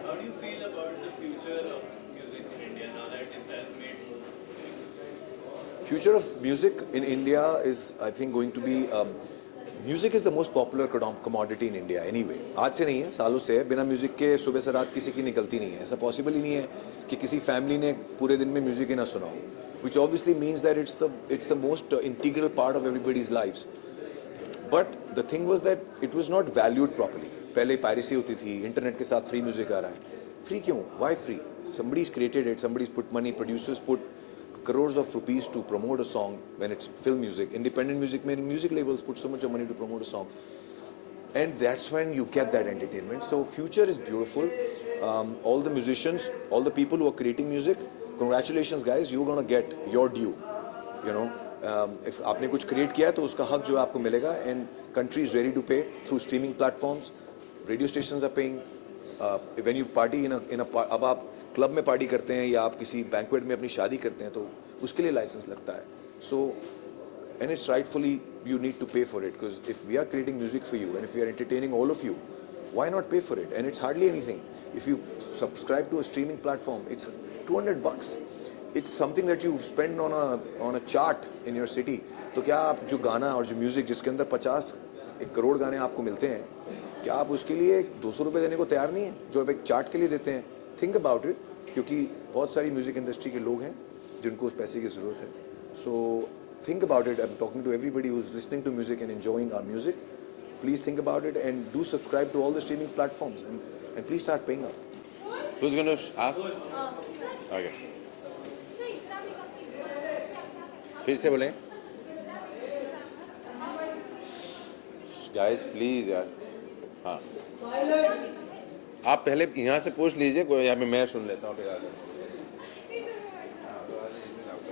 How do you feel about the future of music in India now that it has made? Future of music in India is, I think, going to be. Music is the most popular commodity in India anyway. आज से नहीं है, सालों से है. बिना music के सुबह से रात किसी की निकलती नहीं है. ऐसा पॉसिबल ही नहीं है कि किसी फैमिली ने पूरे दिन में म्यूजिक ही ना सुना हो. Which obviously means that it's the most integral part of everybody's lives. But the thing was that it was not valued properly. पहले piracy होती थी, इंटरनेट के साथ free music आ रहा है. Free क्यों? Why free? Somebody's created it. Somebody's put money. Producers put crores of rupees to promote a song when it's film music. Independent music labels put so much of money to promote a song, and that's when you get that entertainment. So future is beautiful. All the musicians, all the people who are creating music, congratulations guys, you're gonna get your due. If आपने कुछ create किया है तो उसका हक जो है आपको मिलेगा, and country is ready to pay through streaming platforms. Radio stations are paying. When you party in a अब आप क्लब में पार्टी करते हैं या आप किसी बैंक्वेट में अपनी शादी करते हैं तो उसके लिए लाइसेंस लगता है. So and it's rightfully you need to pay for it, because if we are creating music for you and if we are entertaining all of you, why not pay for it? And it's hardly anything. If you subscribe to a streaming platform, it's $200. It's something that you spend on a chart in your city. तो क्या आप जो गाना और जो music जिसके अंदर 1 करोड़ गाने आपको मिलते हैं, क्या आप उसके लिए 200 रुपये देने को तैयार नहीं है जो आप एक चार्ट के लिए देते हैं? थिंक अबाउट इट, क्योंकि बहुत सारी म्यूजिक इंडस्ट्री के लोग हैं जिनको उस पैसे की ज़रूरत है. सो think about it. I'm talking to everybody who's listening to music and enjoying our music. Please think about it and do subscribe to all the streaming platforms and please start paying up. Who's going to ask? Okay. फिर से बोलें. Guys, please यार. हाँ. आप पहले यहाँ से पूछ लीजिए, कोई यहाँ पे मैं सुन लेता हूँ फिर आगे.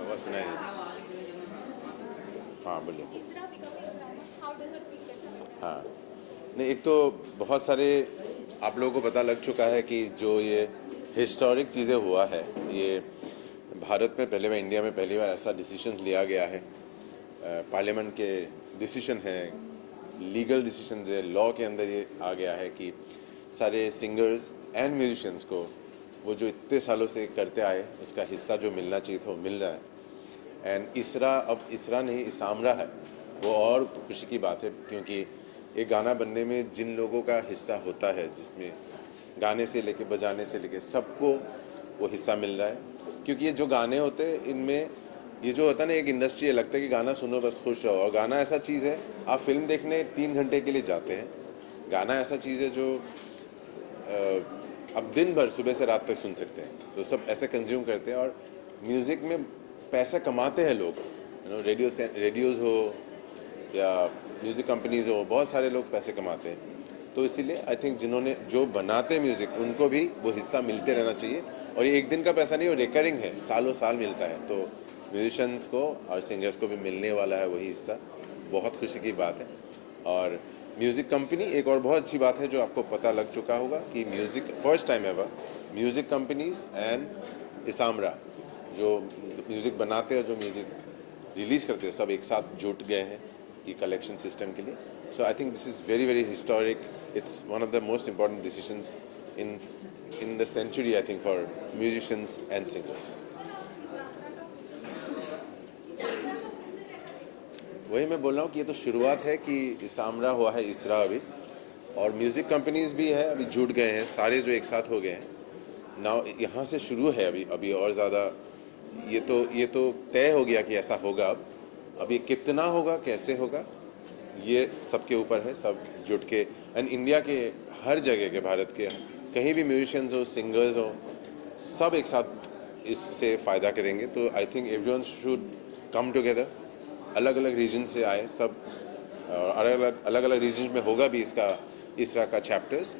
आवाज़ सुनाइए. हाँ बोलिए. हाँ नहीं, एक तो बहुत सारे आप लोगों को पता लग चुका है कि जो ये हिस्टोरिक चीज़ें हुआ है, ये भारत में पहले बार, इंडिया में पहली बार ऐसा डिसीजन लिया गया है. पार्लियामेंट के डिसीजन है, लीगल डिसीजन है, लॉ के अंदर ये आ गया है कि सारे सिंगर्स एंड म्यूजिशियंस को वो जो इतने सालों से करते आए उसका हिस्सा जो मिलना चाहिए था वो मिल रहा है. एंड इसरा, अब इसरा नहीं इसामरा है, वो और खुशी की बात है क्योंकि एक गाना बनने में जिन लोगों का हिस्सा होता है, जिसमें गाने से लेके बजाने से लेके सबको वो हिस्सा मिल रहा है. क्योंकि ये जो गाने होते हैं इनमें ये जो होता है ना, एक इंडस्ट्री है, लगता है कि गाना सुनो बस खुश रहो, और गाना ऐसा चीज़ है, आप फिल्म देखने 3 घंटे के लिए जाते हैं. गाना ऐसा चीज़ है जो अब दिन भर सुबह से रात तक सुन सकते हैं, तो सब ऐसे कंज्यूम करते हैं. और म्यूज़िक में पैसा कमाते हैं लोग, रेडियोज़ हो या म्यूज़िक कंपनीज़ हो, बहुत सारे लोग पैसे कमाते हैं. तो इसीलिए आई थिंक जिन्होंने जो बनाते हैं म्यूज़िक उनको भी वो हिस्सा मिलते रहना चाहिए. और ये एक दिन का पैसा नहीं, वो रिकरिंग है, सालों साल मिलता है. तो म्यूजिशियंस को और सिंगर्स को भी मिलने वाला है वही हिस्सा. बहुत खुशी की बात है. और म्यूज़िक कंपनी, एक और बहुत अच्छी बात है जो आपको पता लग चुका होगा कि music first time ever music companies and ISAMRA जो म्यूज़िक बनाते हैं और जो म्यूज़िक रिलीज़ करते हैं सब एक साथ जुट गए हैं ये कलेक्शन सिस्टम के लिए. So I think this is very very historic. It's one of the most important decisions in the century, I think, for musicians and singers. वही मैं बोल रहा हूँ कि ये तो शुरुआत है कि इसामरा हुआ है, इसरा अभी, और म्यूज़िक कंपनीज भी है अभी जुट गए हैं, सारे जो एक साथ हो गए हैं. नाउ यहाँ से शुरू है अभी और ज़्यादा ये तो तय हो गया कि ऐसा होगा. अब ये कितना होगा, कैसे होगा, ये सबके ऊपर है. सब जुट के एंड इंडिया के हर जगह के, भारत के कहीं भी म्यूजिशियंस हो, सिंगर्स हो, सब एक साथ इससे फ़ायदा करेंगे. तो I think everyone should come together. अलग अलग रीजन से आए सब, और अलग अलग रीजन में होगा भी इसका इसरा का चैप्टर्स.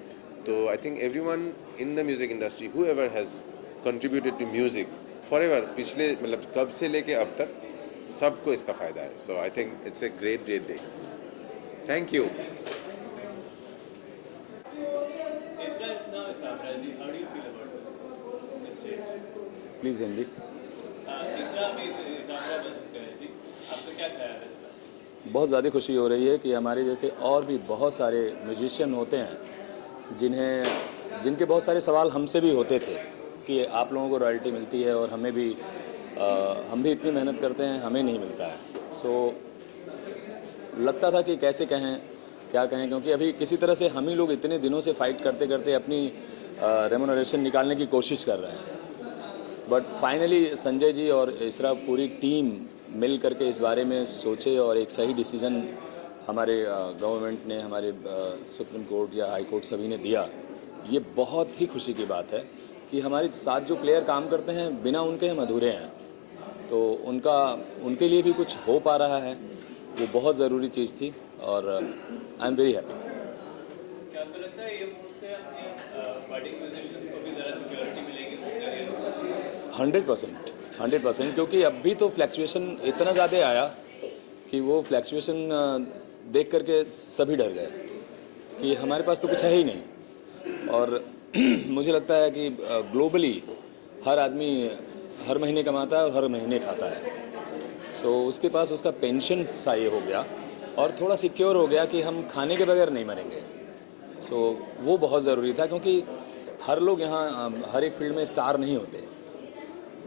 तो I think everyone in the music industry who ever has contributed to music forever, पिछले मतलब कब से लेके अब तक सबको इसका फ़ायदा है. So I think it's a great day. Thank you. Please Hindi. बहुत ज़्यादा खुशी हो रही है कि हमारे जैसे और भी बहुत सारे म्यूजिशियन होते हैं जिनके बहुत सारे सवाल हमसे भी होते थे कि आप लोगों को रॉयल्टी मिलती है और हमें भी हम भी इतनी मेहनत करते हैं, हमें नहीं मिलता है. सो लगता था कि कैसे कहें, क्या कहें, क्योंकि अभी किसी तरह से हम ही लोग इतने दिनों से फाइट करते करते अपनी रेम्यूनरेशन निकालने की कोशिश कर रहे हैं. बट फाइनली संजय जी और इसरा पूरी टीम मिल करके इस बारे में सोचे और एक सही डिसीजन हमारे गवर्नमेंट ने, हमारे सुप्रीम कोर्ट या हाई कोर्ट सभी ने दिया. ये बहुत ही खुशी की बात है कि हमारे साथ जो प्लेयर काम करते हैं बिना उनके हम अधूरे हैं. तो उनके लिए भी कुछ हो पा रहा है, वो बहुत ज़रूरी चीज़ थी और आई एम वेरी हैप्पी. 100%, क्योंकि अभी तो फ्लैक्चुएशन इतना ज़्यादा आया कि वो फ्लैक्चुएशन देख करके सभी डर गए कि हमारे पास तो कुछ है ही नहीं. और मुझे लगता है कि ग्लोबली हर आदमी हर महीने कमाता है और हर महीने खाता है. सो उसके पास उसका पेंशन सा ये हो गया और थोड़ा सिक्योर हो गया कि हम खाने के बगैर नहीं मरेंगे. सो वो बहुत ज़रूरी था क्योंकि हर लोग यहाँ हर एक फील्ड में स्टार नहीं होते.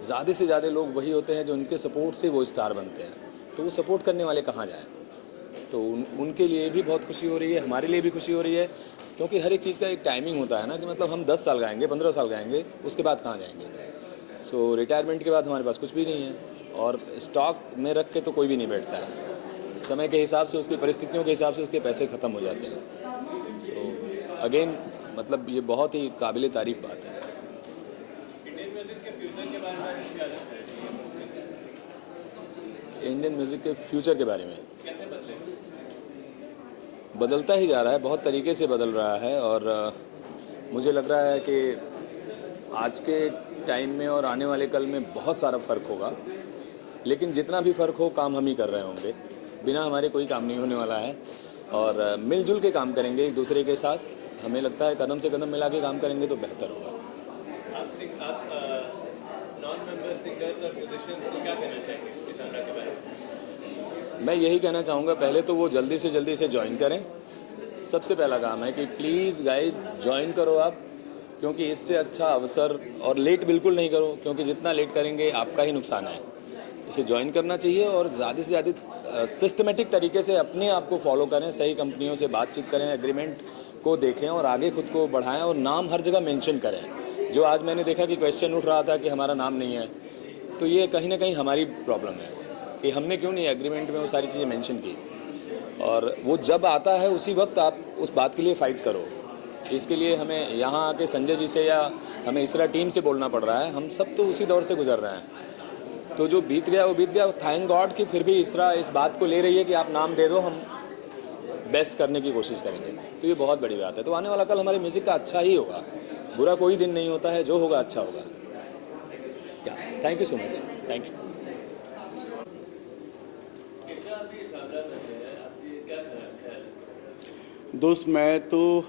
ज़्यादा से ज़्यादा लोग वही होते हैं जो उनके सपोर्ट से वो स्टार बनते हैं, तो वो सपोर्ट करने वाले कहाँ जाएँ। तो उनके लिए भी बहुत खुशी हो रही है, हमारे लिए भी खुशी हो रही है, क्योंकि हर एक चीज़ का एक टाइमिंग होता है ना, कि मतलब हम 10 साल गाएंगे, 15 साल गाएंगे, उसके बाद कहाँ जाएंगे। सो रिटायरमेंट के बाद हमारे पास कुछ भी नहीं है, और स्टॉक में रख के तो कोई भी नहीं बैठता है। समय के हिसाब से, उसकी परिस्थितियों के हिसाब से उसके पैसे ख़त्म हो जाते हैं। सो अगेन मतलब ये बहुत ही काबिल तारीफ बात है। इंडियन म्यूजिक के फ्यूचर के बारे में क्या लगता है? इंडियन म्यूज़िक के फ्यूचर के बारे में कैसे बदलेगा? बदलता ही जा रहा है, बहुत तरीके से बदल रहा है, और मुझे लग रहा है कि आज के टाइम में और आने वाले कल में बहुत सारा फ़र्क होगा, लेकिन जितना भी फ़र्क हो काम हम ही कर रहे होंगे, बिना हमारे कोई काम नहीं होने वाला है, और मिलजुल के काम करेंगे एक दूसरे के साथ। हमें लगता है कदम से कदम मिला के काम करेंगे तो बेहतर होगा। आप नॉन मेंबर सिंगर्स और म्यूजिशियंस को क्या कहना चाहेंगे इसामरा के बारे में? मैं यही कहना चाहूँगा, पहले तो वो जल्दी से ज्वाइन करें। सबसे पहला काम है कि प्लीज़ गाइस ज्वाइन करो आप, क्योंकि इससे अच्छा अवसर, और लेट बिल्कुल नहीं करो, क्योंकि जितना लेट करेंगे आपका ही नुकसान है। इसे ज्वाइन करना चाहिए, और ज़्यादा से ज़्यादा सिस्टमेटिक तरीके से अपने आप को फॉलो करें, सही कंपनियों से बातचीत करें, एग्रीमेंट को देखें और आगे खुद को बढ़ाएं, और नाम हर जगह मेंशन करें। जो आज मैंने देखा कि क्वेश्चन उठ रहा था कि हमारा नाम नहीं है, तो ये कहीं ना कहीं हमारी प्रॉब्लम है कि हमने क्यों नहीं एग्रीमेंट में वो सारी चीज़ें मेंशन की, और वो जब आता है उसी वक्त आप उस बात के लिए फ़ाइट करो। इसके लिए हमें यहाँ आके संजय जी से या हमें इसरा टीम से बोलना पड़ रहा है। हम सब तो उसी दौर से गुजर रहे हैं, तो जो बीत गया वो बीत गया। थैंक गॉड कि फिर भी इसरा इस बात को ले रही है कि आप नाम दे दो, हम बेस्ट करने की कोशिश करेंगे, तो ये बहुत बड़ी बात है। तो आने वाला कल हमारे म्यूज़िक का अच्छा ही होगा, बुरा कोई दिन नहीं होता है, जो होगा अच्छा होगा। Thank you so much, thank you. दोस्त, मैं तो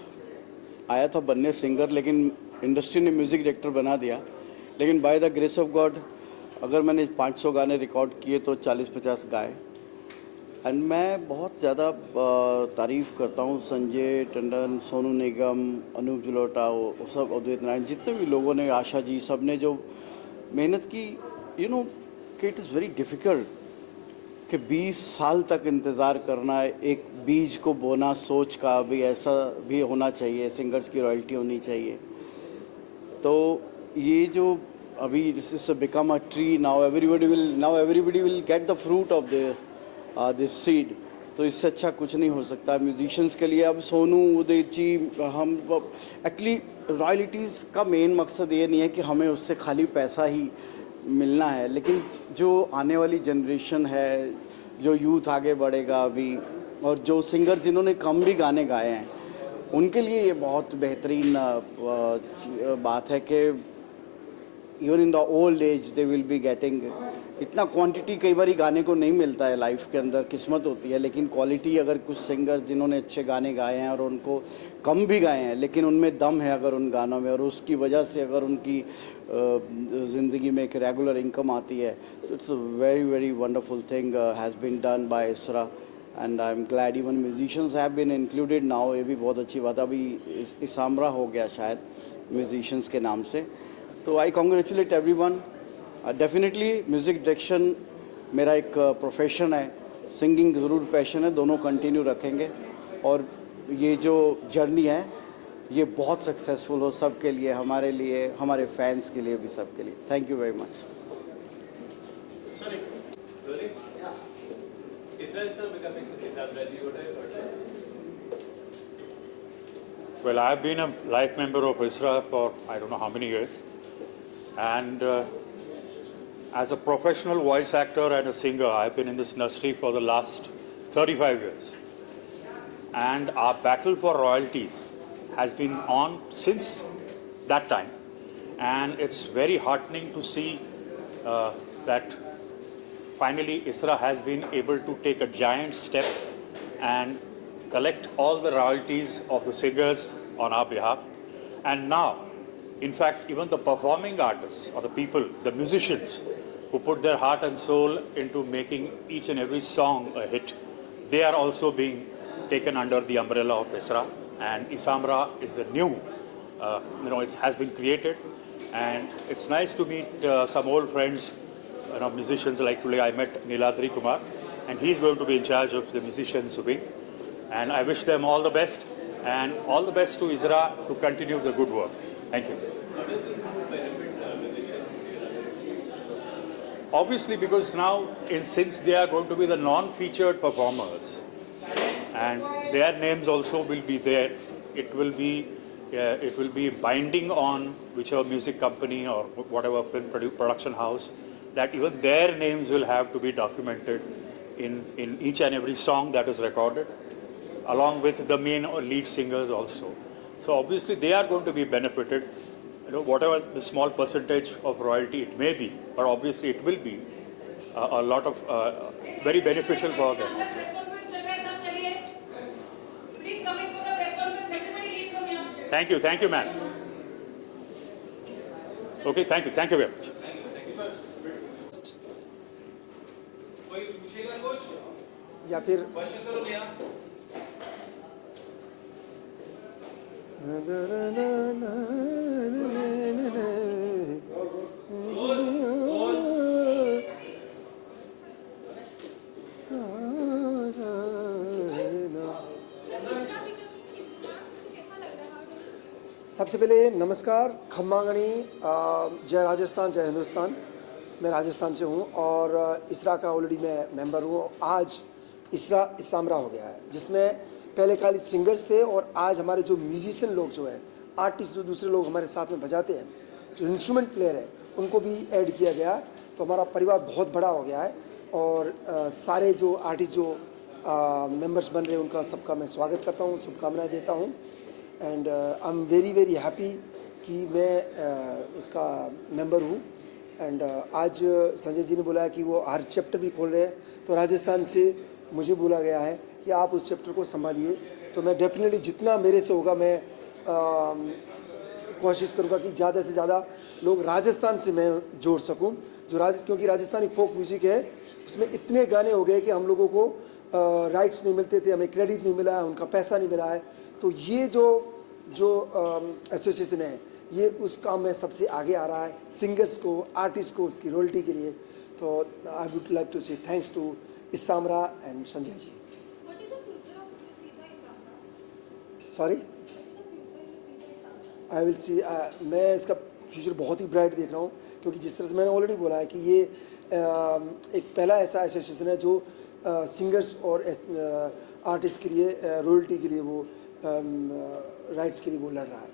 आया था बनने सिंगर, लेकिन इंडस्ट्री ने म्यूज़िक डायरेक्टर बना दिया। लेकिन by the grace of God, अगर मैंने 500 गाने रिकॉर्ड किए तो 40-50 गाए। एंड मैं बहुत ज़्यादा तारीफ़ करता हूँ संजय टंडन, सोनू निगम, अनूप जलोटा, वो सब, अद्वैत नारायण, जितने भी लोगों ने, आशा जी, सब ने जो मेहनत की। यू नो कि इट इज़ वेरी डिफ़िकल्ट कि 20 साल तक इंतज़ार करना है, एक बीज को बोना, सोच का भी ऐसा भी होना चाहिए, सिंगर्स की रॉयल्टी होनी चाहिए। तो ये जो अभी this is become a tree, now everybody will get the fruit of this seed. तो इससे अच्छा कुछ नहीं हो सकता म्यूजिशियंस के लिए। अब सोनू, उदित जी, हम एक्चुअली रॉयल्टीज़ का मेन मकसद ये नहीं है कि हमें उससे खाली पैसा ही मिलना है, लेकिन जो आने वाली जनरेशन है, जो यूथ आगे बढ़ेगा अभी, और जो सिंगर जिन्होंने कम भी गाने गाए हैं, उनके लिए ये बहुत बेहतरीन बात है कि even in the old age they will be getting इतना क्वांटिटी कई बार गाने को नहीं मिलता है लाइफ के अंदर, किस्मत होती है। लेकिन क्वालिटी, अगर कुछ सिंगर जिन्होंने अच्छे गाने गाए हैं और उनको कम भी गाए हैं, लेकिन उनमें दम है अगर उन गानों में, और उसकी वजह से अगर उनकी ज़िंदगी में एक रेगुलर इनकम आती है, तो it's a very very wonderful thing has been done by ISRA. And I am glad even musicians have been included now. ये भी बहुत अच्छी बात है। अभी इसामरा हो गया शायद म्यूजिशियंस के नाम से। तो I congratulate everyone. Definitely music direction मेरा एक प्रोफेशन है, सिंगिंग ज़रूर पैशन है, दोनों कंटिन्यू रखेंगे। और ये जो जर्नी है ये बहुत सक्सेसफुल हो सबके लिए, हमारे लिए, हमारे फैंस के लिए भी, सबके लिए। Thank you very much. Well, I've been a life member of ISRA for I don't know how many years, and as a professional voice actor and a singer, I've been in this industry for the last 35 years. And our battle for royalties has been on since that time. And it's very heartening to see that finally ISRA has been able to take a giant step and collect all the royalties of the singers on our behalf. And now, in fact, even the performing artists or the people, the musicians who put their heart and soul into making each and every song a hit, they are also being taken under the umbrella of ISRA. And Isamra is a new, it has been created. And it's nice to meet some old friends, musicians like today I met Niladri Kumar, and he's going to be in charge of the musicians wing. And I wish them all the best, and all the best to ISRA to continue the good work. Thank you. How does this move benefit musicians? Obviously, because now, since they are going to be the non-featured performers, and their names also will be there, it will be binding on whichever music company or whatever film production house, that even their names will have to be documented in each and every song that is recorded, along with the main or lead singers also. So obviously they are going to be benefited, whatever the small percentage of royalty it may be, but obviously it will be a lot of very beneficial for them. Thank you, ma'am. Okay, thank you very much. या फिर सबसे पहले नमस्कार, खम्मागणी, जय राजस्थान, जय हिंदुस्तान। मैं राजस्थान से हूँ और इसरा का ऑलरेडी मैं मेंबर हूँ। आज इसरा इसामरा हो गया है, जिसमें पहले खाली सिंगर्स थे और आज हमारे जो म्यूजिशियन लोग जो हैं, आर्टिस्ट जो दूसरे लोग हमारे साथ में बजाते हैं, जो इंस्ट्रूमेंट प्लेयर है, उनको भी ऐड किया गया। तो हमारा परिवार बहुत बड़ा हो गया है और सारे जो आर्टिस्ट जो मेंबर्स बन रहे हैं उनका सबका मैं स्वागत करता हूँ, शुभकामनाएँ देता हूँ। And I am very very happy कि मैं उसका मेंबर हूँ। एंड आज संजय जी ने बोला कि वो हर चैप्टर भी खोल रहे हैं, तो राजस्थान से मुझे बोला गया है कि आप उस चैप्टर को संभालिए। तो मैं डेफिनेटली जितना मेरे से होगा मैं कोशिश करूँगा कि ज़्यादा से ज़्यादा लोग राजस्थान से मैं जोड़ सकूँ। क्योंकि राजस्थानी फोक म्यूज़िक है, उसमें इतने गाने हो गए कि हम लोगों को राइट्स नहीं मिलते थे, हमें क्रेडिट नहीं मिला है, उनका पैसा नहीं मिला है। तो ये जो एसोसिएशन है, ये उस काम में सबसे आगे आ रहा है, सिंगर्स को, आर्टिस्ट को उसकी रॉयल्टी के लिए। तो I would like to say thanks to ISAMRA and Sanjay ji. Sorry, I will see, मैं इसका फ्यूचर बहुत ही ब्राइट देख रहा हूँ, क्योंकि जिस तरह से मैंने ऑलरेडी बोला है कि ये एक पहला ऐसा एसोसिएशन है जो सिंगर्स और आर्टिस्ट के लिए रॉयल्टी के लिए वो राइट्स के लिए वो लड़ रहा है।